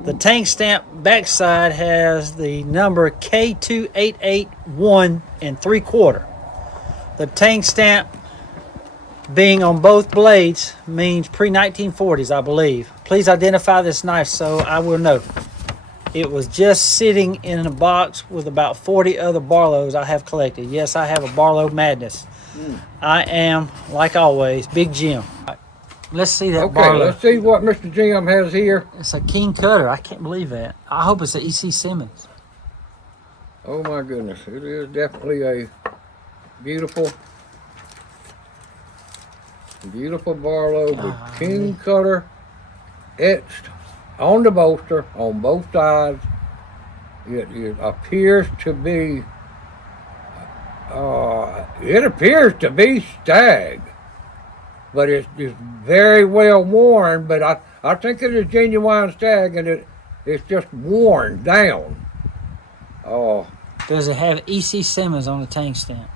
The tank stamp backside has the number K2881 3/4. The tank stamp being on both blades means pre-1940s, I believe. Please identify this knife so I will know. It was just sitting in a box with about 40 other Barlows I have collected. Yes, I have a Barlow madness. I am, like always, Big Jim. Let's see that Okay, Barlow. let's see what Mr. Jim has here. It's a king cutter. I can't believe that. I hope it's a E.C. Simmons. Oh my goodness, it is definitely a beautiful Barlow with king cutter etched on the bolster on both sides. It appears to be stag, but it's very well worn. But I think it is genuine stag, and it's just worn down. Oh. Does it have E.C. Simmons on the tank stamp?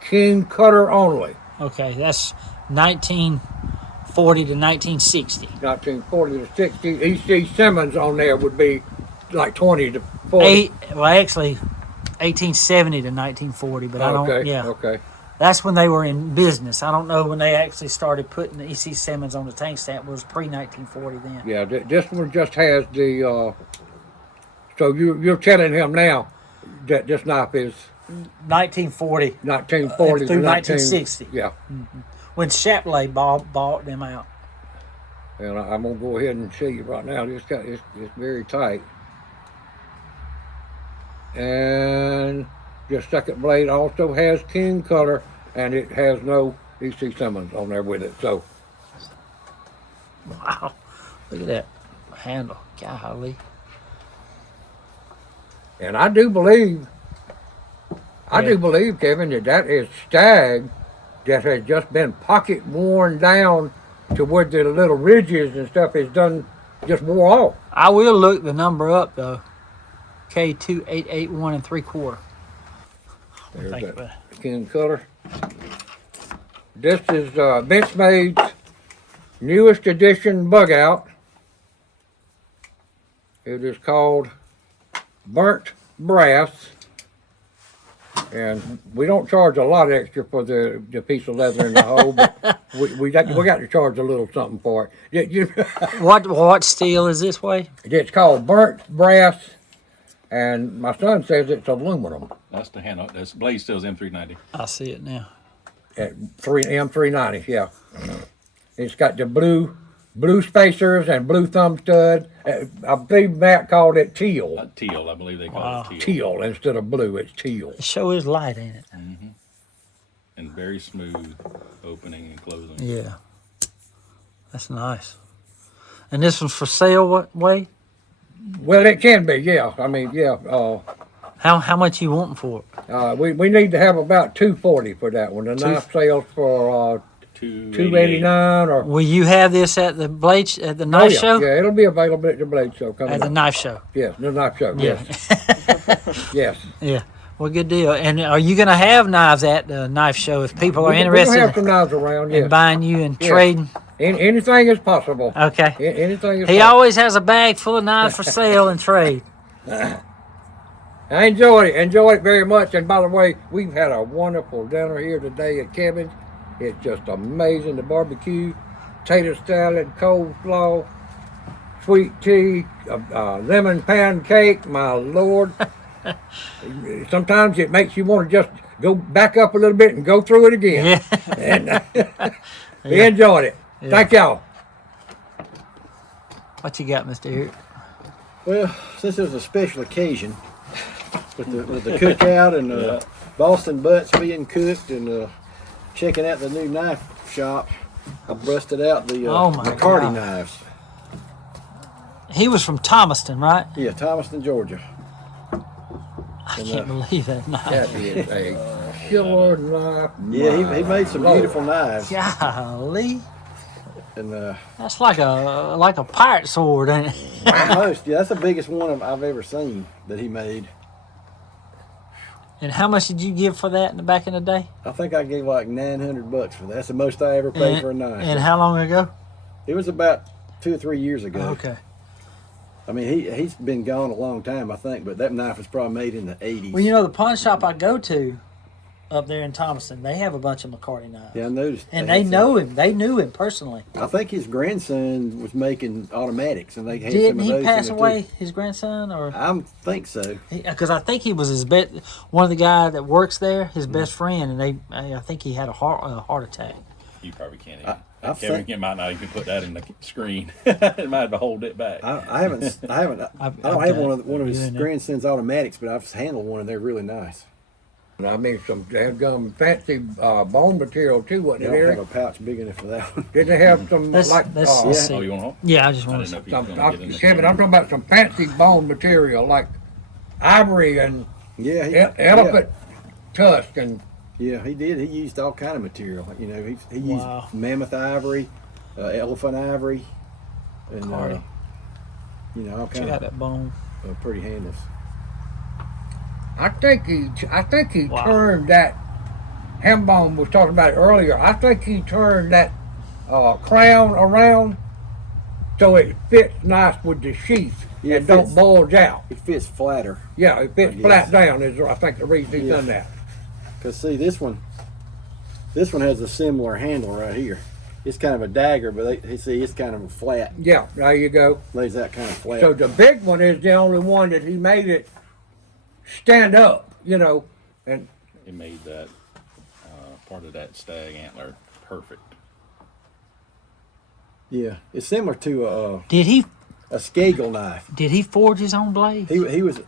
King cutter only. Okay, that's 1940 to 1960. 1940 to 60. E.C. Simmons on there would be like 20 to 40. Actually, 1870 to 1940, but I don't. Okay, Yeah, okay. that's when they were in business. I don't know when they actually started putting the E.C. Simmons on the tank stamp. It was pre-1940 then. Yeah, this one just has the. So you're telling him now that this knife is 1940 1940 through to 1960. Yeah. When Shapley bought them out. And I'm gonna go ahead and show you right now. It's very tight. And the second blade also has king cutter, and it has no E.C. Simmons on there with it. So Wow, look at that handle. Golly. and I do believe, Kevin, that is stag that has just been pocket worn down to where the little ridges and stuff is done, just wore off. I will look the number up though. K2881 3/4. There's Think about that king cutter. This is Benchmade's newest edition bug out. It is called Burnt Brass. And we don't charge a lot extra for the piece of leather in the hole, but we got to charge a little something for it. What steel is this way? It's called Burnt Brass, and my son says it's aluminum That's the handle. That's blade steel's M390. I see it now. at M390. Yeah, it's got the blue spacers and blue thumb stud. I believe Matt called it teal. Teal, I believe they call Wow. it teal. Teal instead of blue. It's teal. It sure is light, ain't it? And very smooth opening and closing. Yeah. That's nice. And this one's for sale what way? Well, it can be. Yeah, I mean, yeah. How much you wanting for it? We need to have about $240 for that one. The knife sales for $289 or. Will you have this at the knife show? Yeah, it'll be available at the blade show coming At the up. knife show. Yes, the knife show. Yeah. Yes. Yes. Yeah. Well, good deal. And are you going to have knives at the knife show if people are We'll interested have some knives around. in Yes. buying you and Yes. trading? Anything is possible. Okay. Anything is He possible. always has a bag full of knives for sale and trade. I enjoyed it very much. And by the way, we've had a wonderful dinner here today at Kevin's. It's just amazing. The barbecue, potato salad, coleslaw, sweet tea, lemon pancake. My Lord. Sometimes it makes you want to just go back up a little bit and go through it again. Yeah. And we enjoyed it. Yeah. Thank y'all. What you got, Mr. Eric? Well, since it was a special occasion with the cookout and Boston butts being cooked and checking out the new knife shop, I busted out the McCarty God. knives. He was from Thomaston, right? Yeah, Thomaston, Georgia. I can't believe that knife. That is a killer knife. Yeah, he made some Lord. beautiful knives. Golly, And that's like a pirate sword, ain't it? almost, yeah, that's the biggest one I've ever seen that he made. And how much did you give for that in the back in the day? I think I gave like $900 for that. That's the most I ever paid for a knife. And how long ago? It was about 2 or 3 years ago. Okay. I mean, he's been gone a long time, I think, but that knife was probably made in the 80s. Well, you know, the pawn shop I go to up there in Thomaston, they have a bunch of McCarty knives. Yeah, I noticed. And had they some. know him. They knew him personally. I think his grandson was making automatics, and they had Didn't some of he those pass in there, away, too. his grandson? Or I think so. because I think he was his one of the guys that works there, his best friend, and I think he had a heart attack. You probably can't even. I've Kevin seen- might not even put that in the screen. It might have to hold it back. I haven't. I don't I've have got one of his you in there. grandson's automatics, but I've handled one, and they're really nice. I mean, they have some fancy bone material too, They wasn't it, don't Eric? have a pouch big enough for that one. Did they have some Let's like? see. Oh, you want to? Yeah, I just I want didn't know to. if you was going to get in the Kevin, I'm talking about some fancy bone material like ivory and Yeah, elephant tusk and Yeah, he did. He used all kind of material. You know, he used Wow. mammoth ivory, elephant ivory, and Cardi. you know, all Check kind out of that bone. pretty handles. I think he Wow. turned that. Hambone was talking about it earlier. I think he turned that crown around so it fits nice with the sheath Yeah, and it don't fits. bulge out. It fits flatter. Yeah, it fits I flat guess. down. Is I think the reason he's Yeah. done that. Cause see, this one has a similar handle right here. It's kind of a dagger, but see, it's kind of a flat. Yeah, there you go. Lays out kind of flat. So the big one is the only one that he made it stand up. You know, and It made that part of that stag antler perfect. yeah, it's similar to Did he a Skagel knife. forge his own blade? He was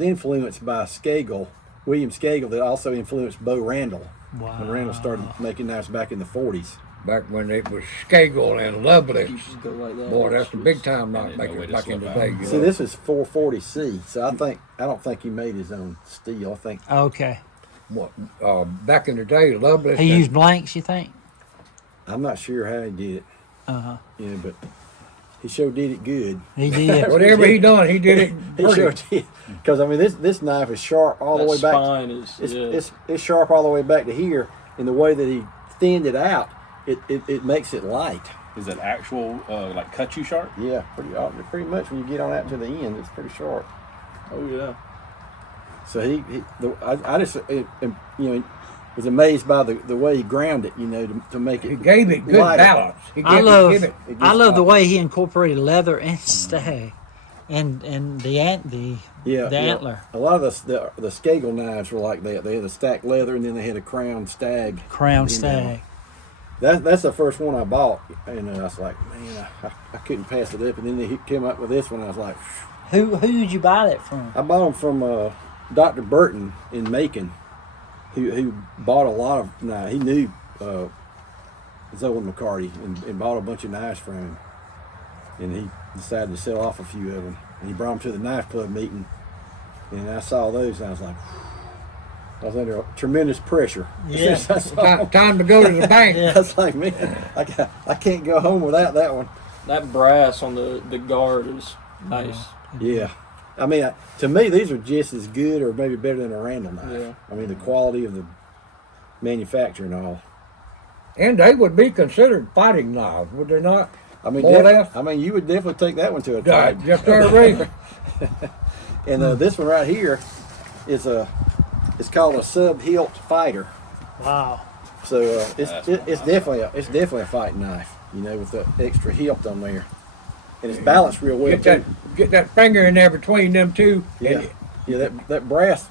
influenced by Skagel, William Skagel, that also influenced Bo Randall. Wow. When Randall started making knives back in the 40s. back when it was Skagel and Lovelace. Just go like that. Boy, that's a big time I knife didn't know maker where to back in the slip day. out. You See, know. this is 440C, so I don't think he made his own steel. I think Okay. What, back in the day, Lovelace. He and- used blanks, you think? I'm not sure how he did it. Uh-huh. You know, but he sure did it good. He did. Whatever he done, he did it. He sure perfect. did. Because I mean, this knife is sharp all the That way back. spine is It's sharp all the way back to here. And the way that he thinned it out, it makes it light. Is that actual like cut you sharp? Yeah, pretty much when you get on out to the end, it's pretty sharp. Oh yeah. So I just was amazed by the way he ground it, you know, to make it. He gave it good lighter. balance. He I gave love it. It I just- love the way he incorporated leather and stag, and the Yeah, antler. A lot of the Skagel knives were like that. They had a stacked leather, and then they had a crown stag. Crown You know. stag. That's the first one I bought, and I was like, man, I couldn't pass it up. And then he came up with this one. I was like, Who did you buy that from? I bought them from Dr. Burton in Macon, who bought a lot of knives. He knew Zolan McCarty and bought a bunch of knives from him, and he decided to sell off a few of them. And he brought them to the knife club meeting, and I saw those, and I was like, I was under tremendous pressure. Yeah. I saw 'em. Time to go to the bank. I was like, man, I can't go home without that one. That brass on the guard is nice. Yeah. I mean, to me, these are just as good or maybe better than a Randall knife. Yeah. I mean, the quality of the manufacture and all. And they would be considered fighting knives, would they not? I mean, More or less? I mean, you would definitely take that one to a Right, fight. just their reason. And this one right here is it's called a sub-hilt fighter. Wow. So it's That's definitely a fighting knife, you know, with the extra hilt on there, and it's balanced real well too. Get that finger in there between them two. Yeah, and yeah, that brass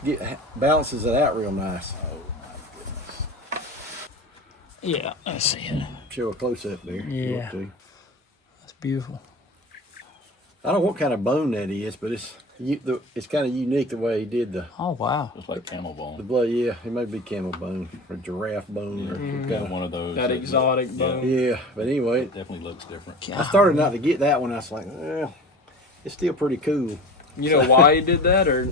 balances it out real nice. Yeah, I see it. Show a close up there. if you want Yeah. to. That's beautiful. I don't know what kind of bone that is, but it's kind of unique the way he did the Oh wow. Just like camel bone. blood. Yeah, it may be camel bone or giraffe bone or Got kind of. one of those. That exotic bone. Yeah, but anyway, It definitely looks different. I started not to get that one. I was like, well, it's still pretty cool. You know why he did that, or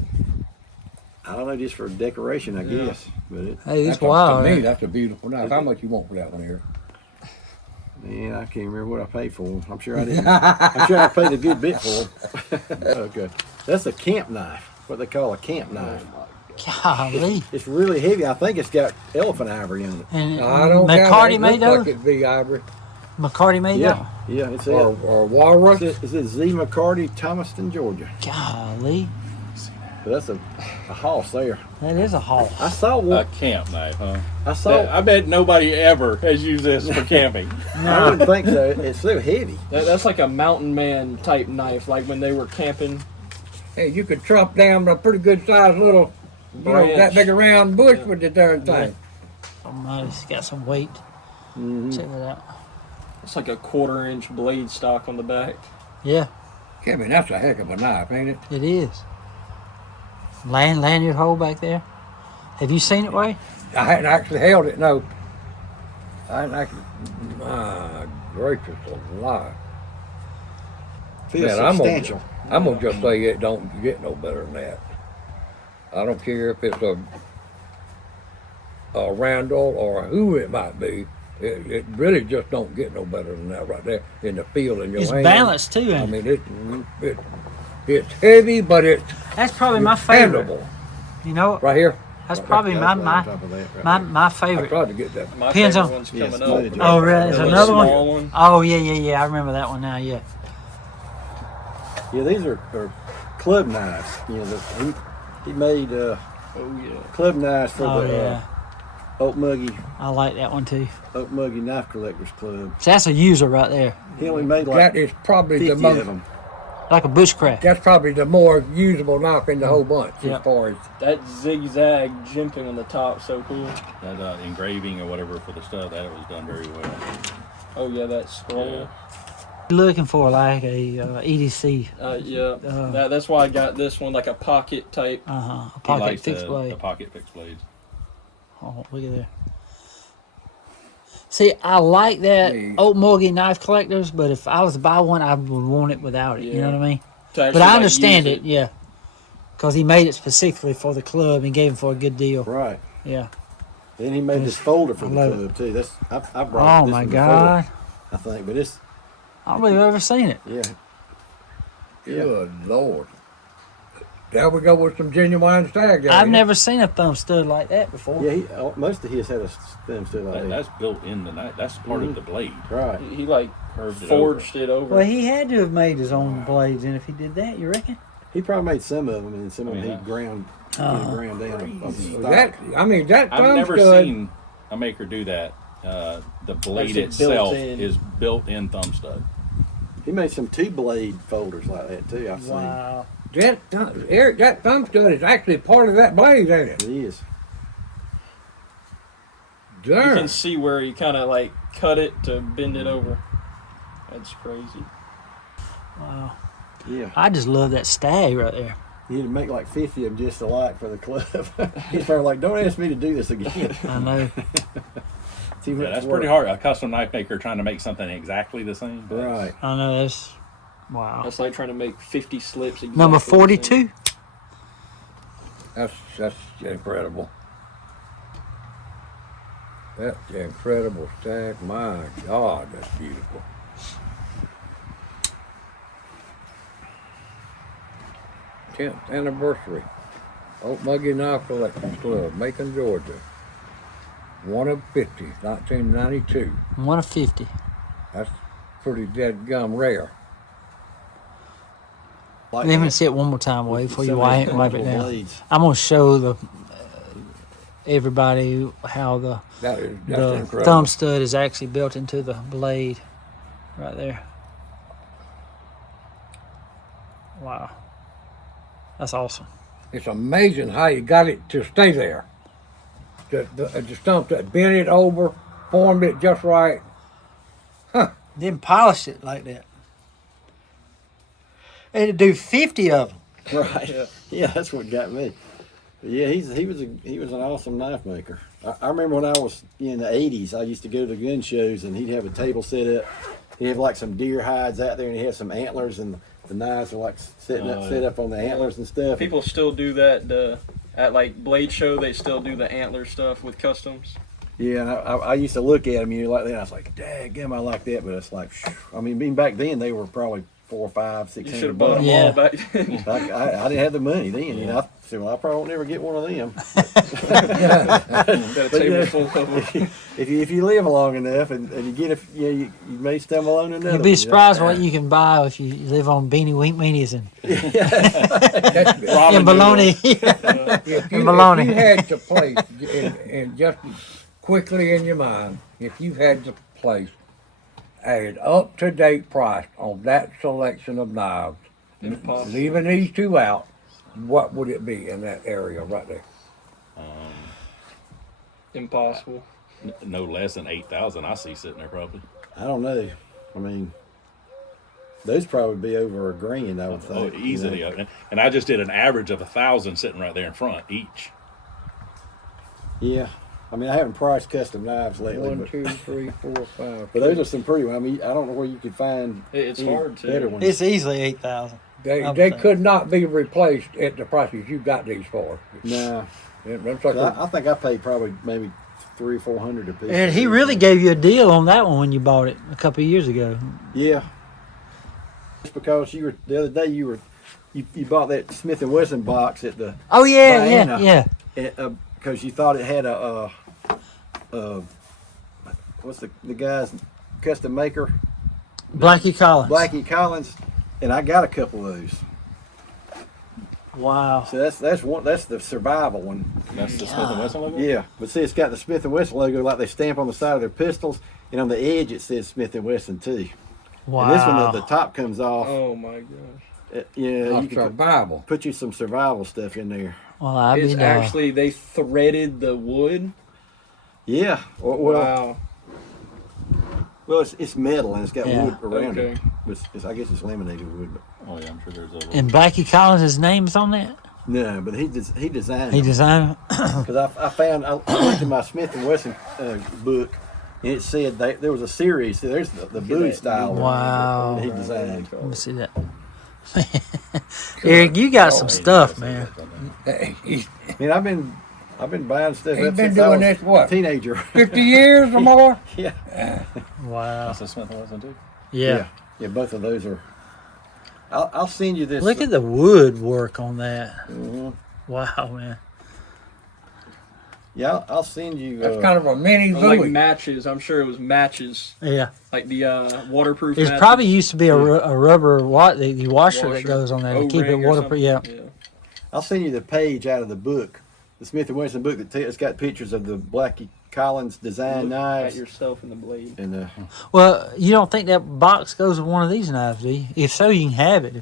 I don't know, just for decoration, I guess. But it, Hey, it's That's wild. To me, Man. that's a beautiful knife. How much you want for that one here? yeah, I can't remember what I paid for them. I'm sure I didn't. I'm sure I paid a good bit for them. Okay, that's a camp knife. What they call a camp knife. Golly. It's really heavy. I think it's got elephant ivory in it. And I don't McCarty it made looks like those? it'd be ivory McCarty made Yeah, yeah. It's or walrus. It says Z. McCarty, Thomaston, Georgia. that? Golly. But that's a hoss there. That is a haul. I saw A one. camp knife, huh? I saw. I bet nobody ever has used this for camping. I wouldn't think so. It's so heavy. That's like a mountain man type knife, like when they were camping. Hey, you could chop down a pretty good sized little, Branch. that big around bush with the darn thing. Oh, it's got some weight. Check that out. It's like a 1/4-inch blade stock on the back. Yeah, Kevin, that's a heck of a knife, ain't it? it is. Lanyard hole back there. Have you seen it, Wade? I hadn't actually held it, no. I hadn't actually. My gracious alive. Feels Man, I'm substantial. I'm gonna just say it don't get no better than that. I don't care if it's a Randall or who it might be. It really just don't get no better than that right there in the field in your It's hand. balanced too. I Ain't it? mean, it's heavy, but it's That's probably my favorite. handleable. You know, Right here. that's probably That's my on top of that right my there. my I favorite. tried to get that. My Depends favorite on- one's Yes, coming smooth. up. Oh, really? There's The another one? small one. Oh yeah. I remember that one now. Yeah. Yeah, these are club knives. You know, he made Oh yeah. club knives for Oh the yeah. Oak Muggy I like that one too. Knife Collectors Club. So that's a user right there, He only made That like is probably 50 the most. of them. like a bushcraft. That's probably the more usable knife in the whole bunch Yeah. as far as. That zigzag jimping on the top, so cool. That engraving or whatever for the stuff, that was done very well. Oh yeah, that scroll. Looking for like a EDC. Yeah. That's why I got this one, like a pocket type. A He pocket likes fixed the blade. pocket fixed blades. Oh, look at there. See, I like that Yeah. Oak Mulgee knife collectors, but if I was to buy one, I would want it without it. You know Yeah. what I mean? To actually, But I like, understand use it, yeah. Because he made it specifically for the club and gave it for a good deal. Right. Yeah. Then he made this folder for I the love club too. That's I brought Oh this my one before, God. I think, but it's I don't believe I've ever seen it. yeah. Good Lord. There we go with some genuine stag. there, I've ain't it? never seen a thumb stud like that before. Yeah, most of his had a stem still like that. That's built in the knife. That's part of the blade. Right. He like Curved it forged it over. Well, he had to have made his own blades, and if he did that, you reckon? He probably made some of them, and some of them Yeah. he ground ground down. Of the That, stock. I mean, that I've thumb never stud, seen a maker do that. The blade it itself built-in. is built-in thumb stud. He made some 2-blade folders like that too. I've seen. Wow. Eric, that thumb stud is actually part of that blade, ain't it? It is. You Darn. can see where he kind of like cut it to bend it over. That's crazy. Wow. Yeah. I just love that stag right there. He had to make like 50 of them just alike for the club. He's probably like, don't ask me to do this again. I know. See Yeah, what that's it's pretty worth. hard. A custom knife maker trying to make something exactly the same. Right. I know. That's wow. That's like trying to make 50 slips. Exactly Number the same. 42. That's incredible. That's incredible stack. My God, that's beautiful. Tenth anniversary. Oak Muggy Knife Collectors Club, Macon, Georgia. 1 of 50, 1992. 1 of 50. That's pretty dead gum rare. Like Let me that. see it one more time, Wade, before you Some of wipe these it colorful down. blades. I'm gonna show the everybody how the That's the incredible. thumb stud is actually built into the blade, right there. Wow, that's awesome. It's amazing how you got it to stay there. The stump that bent it over, formed it just right. Then polish it like that. And to do 50 of them. Right. Yeah, that's what got me. Yeah, he was an awesome knife maker. I remember when I was in the 80s, I used to go to gun shows and he'd have a table set up. He'd have like some deer hides out there and he'd have some antlers and the knives are like set up on the antlers and stuff. People still do that. At like Blade Show, they still do the antler stuff with customs. Yeah, and I used to look at them, like that. And I was like, "Daggum, I like that," but it's like, I mean, being back then, they were probably $400, $500, You should have $600 bought them Yeah. all back then. I didn't have the money then. I said, well, I probably won't never get one of them. Got a table full of them. If you live long enough and you get you may stumble on another. You'd be surprised what you can buy if you live on beanie wheat meanies and, and bologna. If you had to place, and just quickly in your mind, if you had to place an up-to-date price on that selection of knives, Impossible. leaving these two out, what would it be in that area right there? Impossible. No less than 8,000. I see sitting there probably. I don't know. I mean, those probably be over $1,000, I would Oh, think. easily. And I just did an average of 1,000 sitting right there in front each. Yeah. I mean, I haven't priced custom knives lately, 1, but, 2, 3, 4, 5. but those are some pretty ones. I mean, I don't know where you could find It's any hard to. better ones. It's easily 8,000. They could not be replaced at the prices you got these for. Nah. That's like I think I paid probably maybe $300 or $400 a piece. And he really gave you a deal on that one when you bought it a couple of years ago. Yeah. Just because the other day you bought that Smith & Wesson box at the Oh yeah, Diana. yeah. Because you thought it had what's the guy's custom maker? Blackie Collins. Blackie Collins, and I got a couple of those. Wow. So that's the survival one. That's the Smith & Wesson logo? Yeah, but see, it's got the Smith & Wesson logo like they stamp on the side of their pistols, and on the edge it says Smith & Wesson too. Wow. And this one, the top comes off. Oh my gosh. Yeah, you can survival. put you some survival stuff in there. Well, I It's mean, actually, they threaded the wood. Yeah. Well, Wow. well, it's metal and it's got Yeah. wood around it. Okay. I guess it's laminated wood. But Oh, yeah, I'm sure there's a little. and Blackie Collins' name's on that. no, but he designed. He them. designed. Because I looked in my Smith & Wesson book, and it said there was a series. So there's the Bowie style one Wow. that he designed. Let me see that. Eric, you got some stuff, man. I mean, I've been buying stuff. He's up been since I doing was this, what? a teenager. 50 years or more? Yeah. Wow. That's a Smith & Wesson too? Yeah. Yeah, both of those are. I'll send you this. Look at the wood work on that. Mhm. Wow, man. Yeah, I'll send you. That's kind of a mini Like Louis. matches. I'm sure it was matches. Yeah. Like the waterproof It's matches. probably used to be a rubber the washer that goes on there to keep it O-ring or waterproof. Yeah. something. I'll send you the page out of the book, the Smith & Wesson book it's got pictures of the Blackie Collins design Look knives. at yourself in the blade. And Well, you don't think that box goes with one of these knives, do you? If so, you can have it.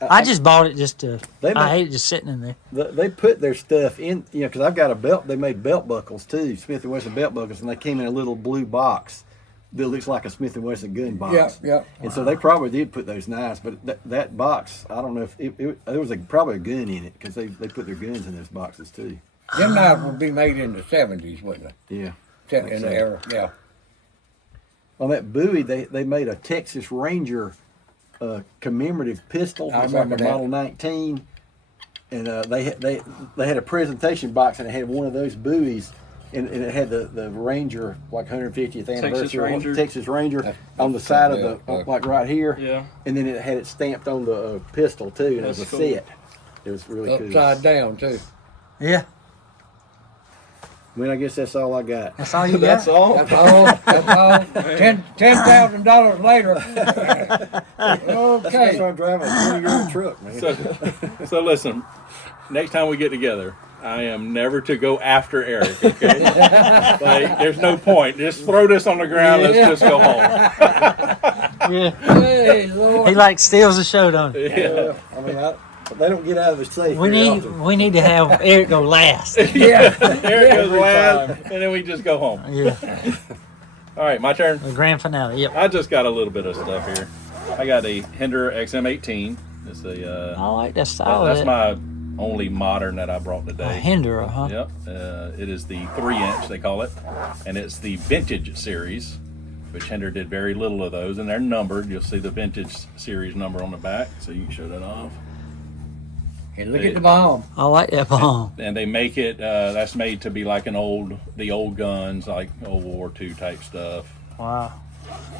I just bought it just to. I hate it just sitting in there. They put their stuff in, because I've got a belt. They made belt buckles too, Smith & Wesson belt buckles, and they came in a little blue box that looks like a Smith & Wesson gun box. Yeah. And so they probably did put those knives, but that box, I don't know if there was probably a gun in it because they put their guns in those boxes too. Them knives would be made in the 70s, wouldn't they? Yeah. In the era, yeah. On that Bowie, they made a Texas Ranger commemorative pistol. I It's like remember a that. Model 19, and they had a presentation box, and it had one of those Bowies, and it had the Ranger, like 150th anniversary Texas Ranger on the side of the like right here. Yeah. And then it had it stamped on the pistol too, and That's it was a cool. set. It was really cool. Upside down, too. Yeah. I mean, I guess that's all I got. That's all you got. That's all. That's all. $10,000 later. That's Okay. why I'm driving a 20-year-old truck, man. So listen, next time we get together, I am never to go after Eric, okay? Like, there's no point. Just throw this on the ground. Let's just go home. Yeah. Hey, Lord. He like steals the show, don't he? Yeah. I mean, they don't get out of the safe. We very need often. we need to have Eric go last. Yeah. Eric goes last, and then we just go home. Yeah. All right, my turn. The grand finale. Yep. I just got a little bit of stuff here. I got a Hinder XM18. It's a I like that style. that's my only modern that I brought a today. Hinderer, huh? Yep. It is the 3-inch, they call it, and it's the vintage series, which Hinder did very little of those, and they're numbered. You'll see the vintage series number on the back, so you can show that off. And look at the bomb. I like that bomb. And they make it. That's made to be like the old guns, like Old War II type stuff. Wow.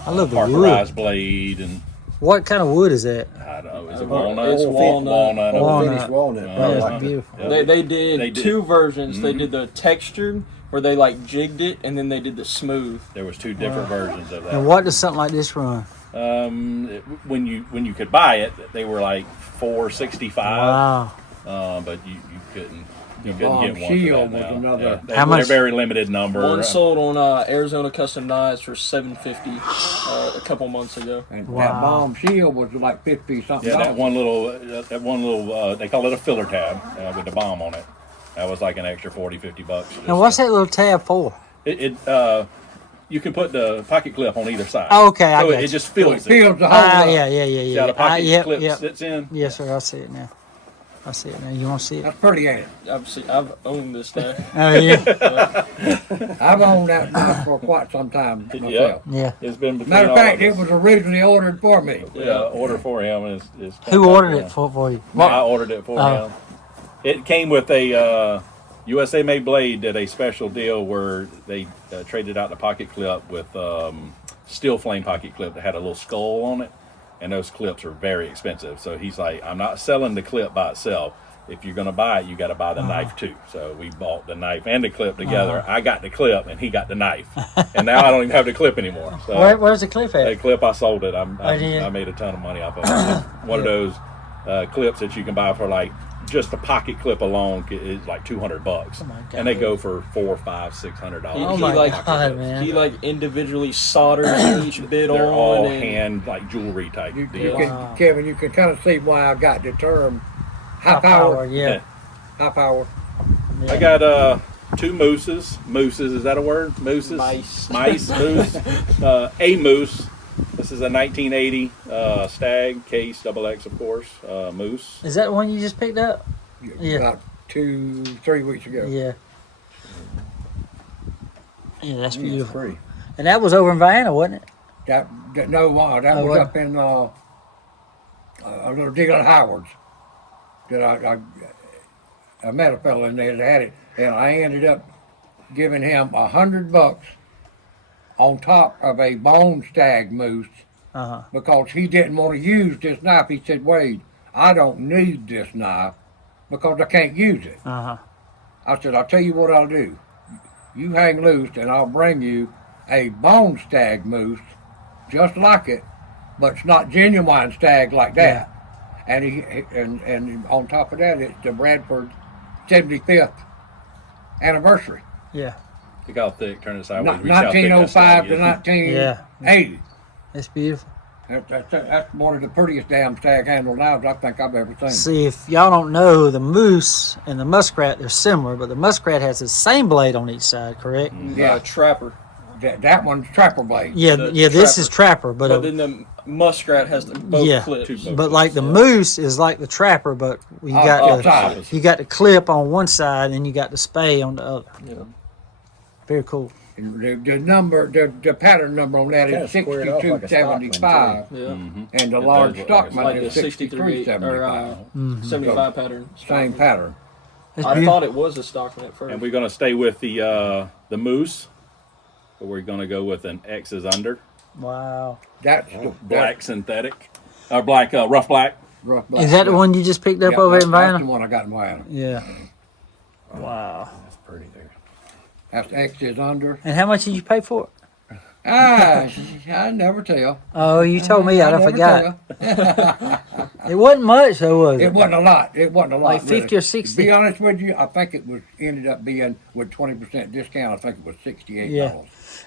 I love the Parkerized wood. blade and What kind of wood is that? I don't know. Is it walnut? Walnut. Walnut. Finished walnut. Oh, I it's like it. beautiful. Yeah. They did They did. two versions. They did the textured, where they like jigged it, and then they did the smooth. There was two different versions of And that. what does something like this run? When you could buy it, they were like $465. Wow. But you couldn't get Bomb one for Shield that was now. another- Yeah, How they're much- very limited number. One sold on Arizona Custom Knives for $750 a couple months ago. And Wow. that bomb shield was like 50 something. Yeah, that one little, they call it a filler tab with the bomb on it. That was like an extra $40-50. And what's that little tab for? You can put the pocket clip on either side. Oh, okay, I So got it you. just It fills it. fills the whole Ah, up. See how the pocket Yep, clip yep. sits in? Yes, sir. I see it now. I see it now. You want to see it? That's pretty, ain't it? I've owned this thing. Oh, yeah. I've owned that knife for quite some time myself. Yeah. Yeah. It's been between Matter of all fact, of it us. was originally ordered for me. Yeah, order for him is Who ordered it for you? I ordered it for Oh. him. It came with a USA Made Blade did a special deal where they traded out the pocket clip with steel flame pocket clip that had a little skull on it, and those clips are very expensive. So he's like, I'm not selling the clip by itself. If you're going to buy it, you got to buy the knife too. So we bought the knife and the clip together. I got the clip and he got the knife, and now I don't even have the clip anymore. So Where's the clip at? that clip I sold it. I did. I made a ton of money off of it. It's one of those clips that you can buy for like just the pocket clip alone is like $200, Oh my God. and they go for $400, $500, $600. Oh my like, God, man. He like individually solders each bit They're on. all and hand like jewelry type You deal. can, Kevin, you can kind of see why I got the term high High power. yeah. High power. I got two mooses. Mooses, is that a word? Mooses? Mice. Mice, moose. A moose. This is a 1980 stag, case, double X, of course, moose. Is that the one you just picked up? Yeah. About 2-3 weeks ago. Yeah. Yeah, that's beautiful. Free. And that was over in Vienna, wasn't it? That Oh, was what? up in a little deal at Howard's. That I met a fellow in there that had it, and I ended up giving him $100 on top of a bone stag moose Uh-huh. because he didn't want to use this knife. He said, "Wade, I don't need this knife because I can't use it." Uh-huh. I said, "I'll tell you what I'll do. You hang loose and I'll bring you a bone stag moose just like it, but it's not genuine stag like that." And and on top of that, it's the Bradford 75th anniversary. Yeah. Look how thick, turn it sideways. Not reach how thick that 1905 stag to is. 1980. That's beautiful. That's one of the prettiest damn stag handled knives I think I've ever seen. See, if y'all don't know, the moose and the muskrat, they're similar, but the muskrat has the same blade on each side, correct? Yeah, Trapper. that one's trapper blade. Yeah, The this trapper. is trapper, but, But then the muskrat has both yeah, clips. but like the moose is like the trapper, but you got outside. you got the clip on one side and you got the spay on the other. Yeah. Very cool. And the number, the pattern number on that Kinda is squared off like a 6275, Yeah. and the It large does look like stockman Like is the 63 or 6375. 75 pattern. Same pattern. That's I beautiful. thought it was a stockman at first. And we're going to stay with the moose, but we're going to go with an X's under. Wow. That's Black synthetic. Or black, rough black. rough black. Is that the one you just picked up Yeah, over that's, in that's the Vienna? one I got in Vienna. Yeah. Wow. That's pretty there. That's X is under. And how much did you pay for it? I never tell. Oh, you told me. I never forgot. tell. It wasn't much, though, was it? It wasn't a lot. It wasn't a lot. Like 50 really. or 60? To be honest with you, I think it was ended up being with 20% discount. I think it was $68. Yeah.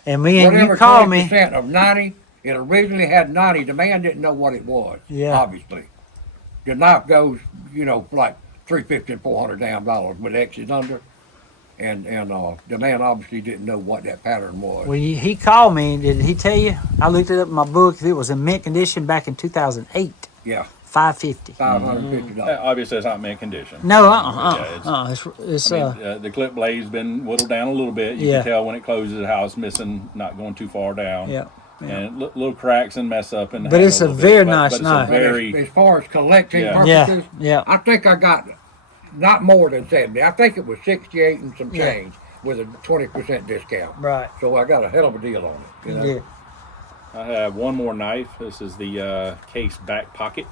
And me and Whatever you called me. 20% of 90, it originally had 90. The man didn't know what it was. Yeah. Obviously, the knife goes, like $350 and $400 damn dollars with X's under, and the man obviously didn't know what that pattern was. Well, he called me. Did he tell you? I looked it up in my book. It was in mint condition back in 2008. Yeah, $550. $550. Obviously, it's not mint condition. No, Yeah, it's I mean, the clip blade's been whittled down a little bit. You Yeah. can tell when it closes the house, missing, not going too far down. yeah. And little cracks and mess up. In the But handle it's a little very bit, nice but knife. It's a very, As far as collecting Yeah. purposes, Yeah. I think I got not more than 70. I think it was 68 and some Yeah. change with a 20% discount. Right. So I got a hell of a deal on it. You know? Yeah. I have one more knife. This is the case back pocket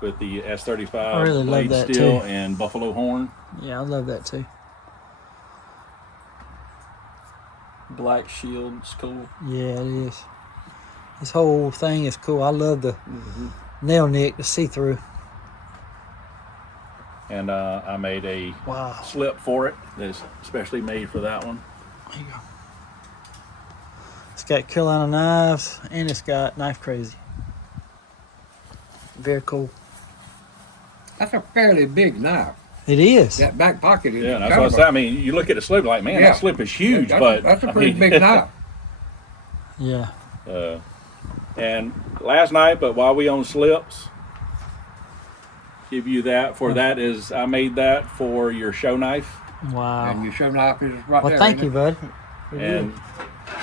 with the S35 I really love blade that, steel too. and buffalo horn. Yeah, I love that too. Black shield. It's cool. Yeah, it is. This whole thing is cool. I love the nail nick, the see-through. And I made a Wow. slip for it that's especially made for that one. There you go. It's got Carolina knives and it's got Knife Crazy. Very cool. That's a fairly big knife. It is. That back pocket is Yeah, that's kind what I of said. I mean, you look at the slip like, man, Yeah. that slip is huge, that's, but that's a I pretty mean, big knife. Yeah. And last night, but while we on slips, give you that for that is I made that for your show knife, Wow. And your show knife is right Well, there. thank ain't you, it? bud. and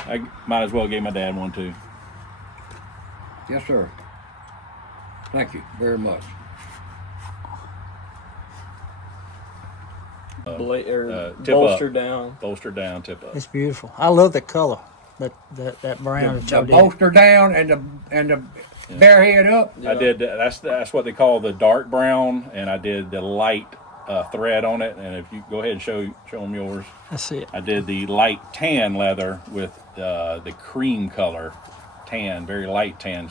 I might as well give my dad one too. Yes, sir. Thank you very much. Tip Bolster up. down. Bolster down, tip up. It's beautiful. I love the color. That brown that The y'all did. bolster down and the bare head up. I did that's what they call the dark brown, and I did the light thread on it. And if you go ahead and show them yours, Let's see it. I did the light tan leather with the cream color tan, very light tan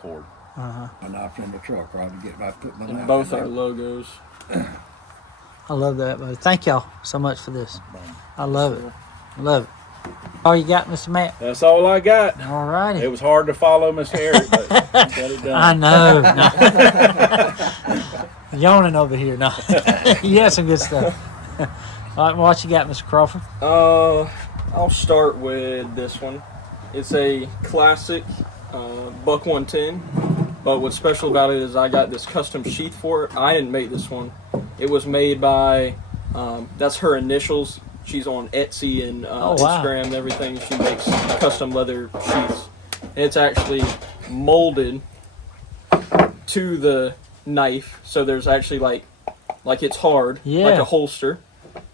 cord. My knife's in the truck, right? To get right, put my And knife both in our there. logos. I love that, bud. Thank y'all so much for this. I love it. I love it. All you got, Mr. Matt? That's all I got. All righty. It was hard to follow Mr. Eric, but got it done. I know. No. Yawning over here. No. You had some good stuff. All right, what you got, Mr. Crawford? I'll start with this one. It's a classic Buck 110, but what's special about it is I got this custom sheath for it. I didn't make this one. It was made by, that's her initials. She's on Etsy and wow. Instagram and everything. She makes custom leather sheaths. And it's actually molded to the knife, so there's actually like it's hard, Yeah. like a holster,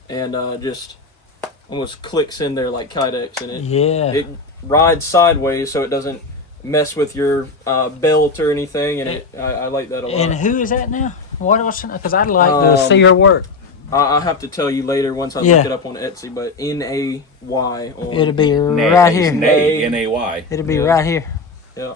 and just almost clicks in there like Kydex, and it rides sideways so it doesn't mess with your belt or anything, and I like that a lot. And who is that now? What's because I'd like to see her work. I'll have to tell you later once I look it up on Etsy, but N-A-Y on. It'll be Nay, right it's here. Nay, N-A-Y. It'll be right here. Yeah,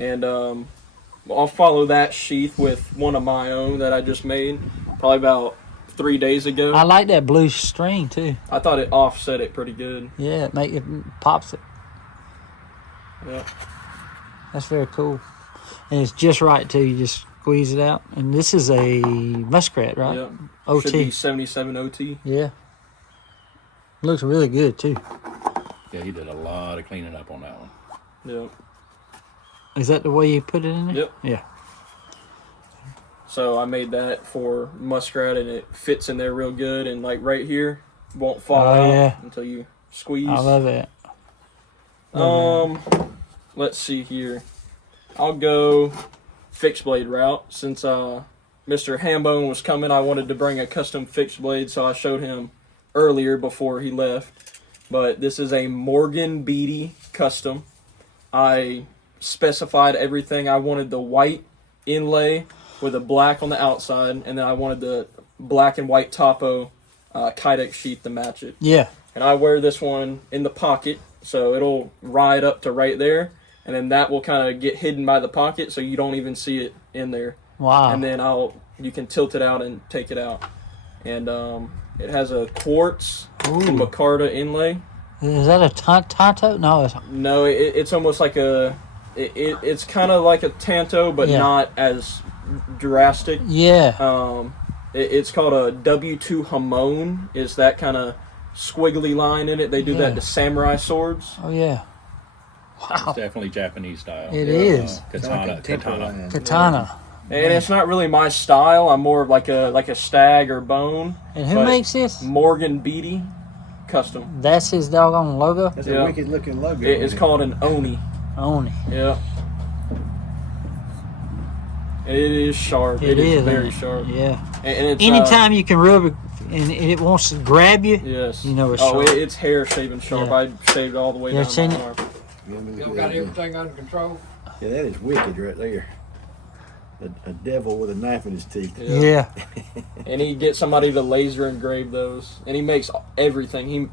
and I'll follow that sheath with one of my own that I just made probably about 3 days ago. I like that blue string too. I thought it offset it pretty good. Yeah, it pops it. Yeah. That's very cool. And it's just right too. You just squeeze it out. And this is a muskrat, right? Yeah. OT. Should be 77 OT. Yeah. Looks really good too. Yeah, he did a lot of cleaning up on that one. Yeah. Is that the way you put it in there? Yep. Yeah. So I made that for muskrat, and it fits in there real good, and like right here won't fall out yeah. until you squeeze. I love that. Let's see here. I'll go fixed blade route. Since Mr. Hambone was coming, I wanted to bring a custom fixed blade, so I showed him earlier before he left. But this is a Morgan Beatty custom. I specified everything. I wanted the white inlay with a black on the outside, and then I wanted the black and white topo Kydex sheath to match it. Yeah. And I wear this one in the pocket, so it'll ride up to right there, and then that will kind of get hidden by the pocket, so you don't even see it in there. Wow. And then you can tilt it out and take it out. And it has a quartz and micarta inlay. Is that a Tanto? No, it's No, it's almost like it's kind of like a Tanto, but not as drastic. yeah. It's called a W2 Hamon. Is that kind of squiggly line in it? They do that to samurai swords. Oh yeah. It's definitely Japanese style. It is. Katana. Katana. And it's not really my style. I'm more of like a stag or bone. And who But makes this? Morgan Beatty custom. That's his doggone logo. That's Yeah. a wicked looking logo. It's called an Oni. Oni. Yeah. It is sharp. It is very sharp. Yeah. And it's, anytime you can rub it and it wants to grab you, yes. you know it's Oh, sharp. it's hair shaving sharp. Yeah. I shaved all the way Yeah, down seen my it. arm. Y'all got everything under control? Yeah, that is wicked right there. A devil with a knife in his teeth. Yeah. And he gets somebody to laser engrave those, and he makes everything. He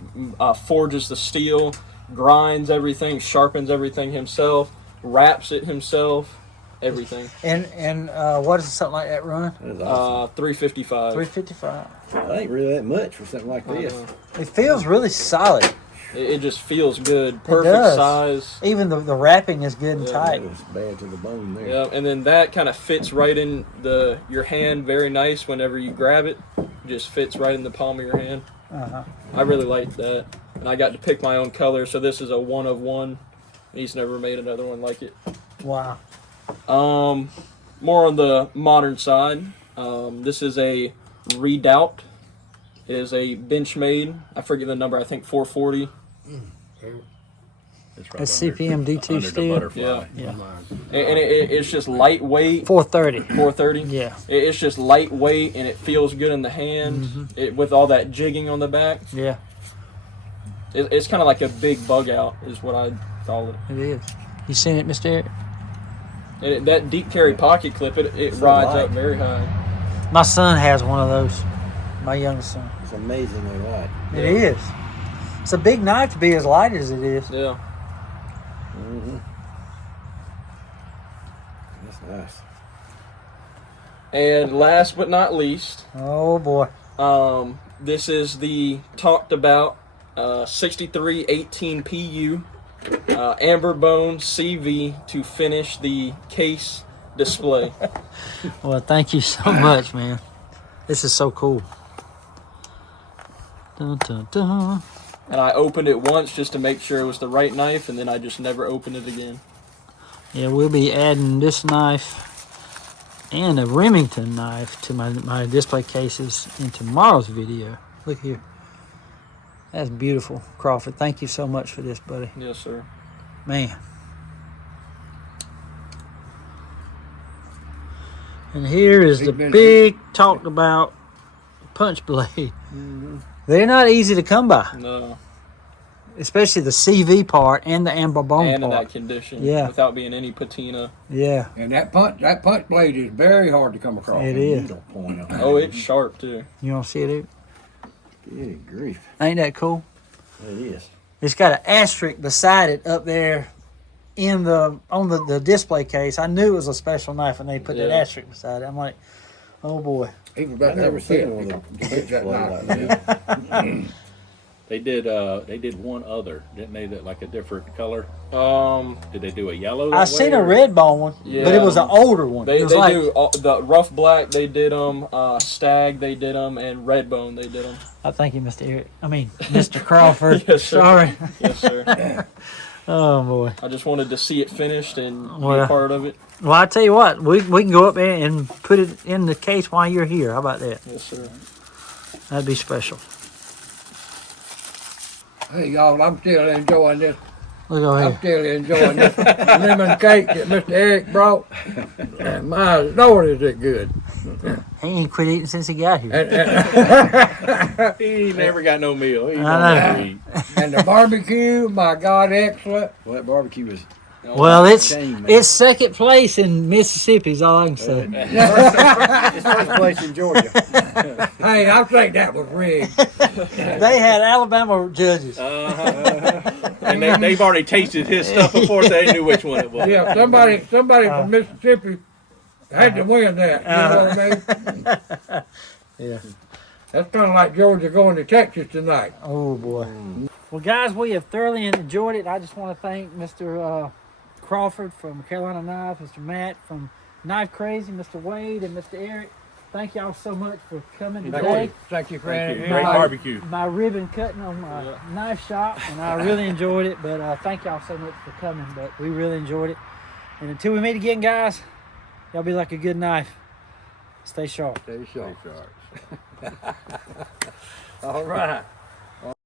forges the steel, grinds everything, sharpens everything himself, wraps it himself, everything. And what is something like that run? That is awesome. $355. $355. That ain't really that much for something like this. It feels really solid. It just feels good, perfect does. size. Even the wrapping is good and Yeah. tight. That was bad to the bone there. Yeah, and then that kind of fits right in your hand, very nice. Whenever you grab it, just fits right in the palm of your hand. I really liked that, and I got to pick my own color. So this is a 1 of 1. He's never made another one like it. Wow. More on the modern side. This is a Redoubt. It is a Benchmade. I forget the number. I think 440. It's right That's under- CPM D2 under the steel. butterfly. Yeah. And it's just lightweight. 430. 430. Yeah. It's just lightweight and it feels good in the hand. With all that jigging on the back. Yeah, It's kind of like a big bug out, is what I call it. it is. You seen it, Mr. Eric? And that deep carry pocket clip, it rides up very high. My son has one of those. My youngest son. It's amazingly light. It is. It's a big knife to be as light as it is. Yeah. That's nice. And last but not least, Oh boy. this is the talked about 6318 PU amber bone CV to finish the case display. Well, thank you so much, man. This is so cool. Dun, dun, dun. And I opened it once just to make sure it was the right knife, and then I just never opened it again. Yeah, we'll be adding this knife and a Remington knife to my display cases in tomorrow's video. Look here. That's beautiful, Crawford. Thank you so much for this, buddy. Yes, sir. Man. And here is the big talked about punch blade. They're not easy to come by, No. especially the CV part and the amber bone And in part. that condition. Yeah. Without being any patina. Yeah, And that punch blade is very hard to come across. it is. Needle point on Oh, it's sharp, too. You want to see it? Good grief. Ain't that cool? It is. It's got an asterisk beside it up there on the display case. I knew it was a special knife when they put that Yeah. asterisk beside it. I'm like, oh boy. He was about I've to never have a fit seen one to with get a that blade knife. like that. They did one other, didn't they? That like a different color. Did they do a yellow? I that seen way, a or- red bone one, but Yeah. it was an older one. They it was do like, the rough black, they did them. Stag, they did them. And red bone, they did them. I thank you, Mr. Eric. I mean, Mr. Crawford. Yes, sir. Sorry. Yes, sir. Oh boy. I just wanted to see it finished and be Well, a part of it. Well, I tell you what, we can go up there and put it in the case while you're here. How about that? Yes, sir. That'd be special. Hey y'all, I'm still enjoying this. Look over I'm here. still enjoying this lemon cake that Mr. Eric brought. And my Lord, is it good. He ain't quit eating since he got here. And, He never got no meal. He I don't know. ever eat. and the barbecue, my God, excellent. Well, that barbecue was Well, it's shame, man. it's second place in Mississippi is all I can say. It's first place in Georgia. Hey, I think that was rigged. They had Alabama judges. And they've already tasted his stuff before, so they knew which one it was. Yeah, somebody from Mississippi had to win that. You know what I mean? Yeah. That's kind of like Georgia going to Texas tonight. Oh boy. Well, guys, we have thoroughly enjoyed it. I just want to thank Mr. Crawford from Carolina Knife, Mr. Matt from Knife Crazy, Mr. Wade, and Mr. Eric. Thank y'all so much for coming today. Thank you for Thank you. having Great me. barbecue. My ribbon cutting on my knife shop, and I really enjoyed it. But thank y'all so much for coming. But we really enjoyed it. And until we meet again, guys, y'all be like a good knife. Stay sharp. Stay sharp. All right.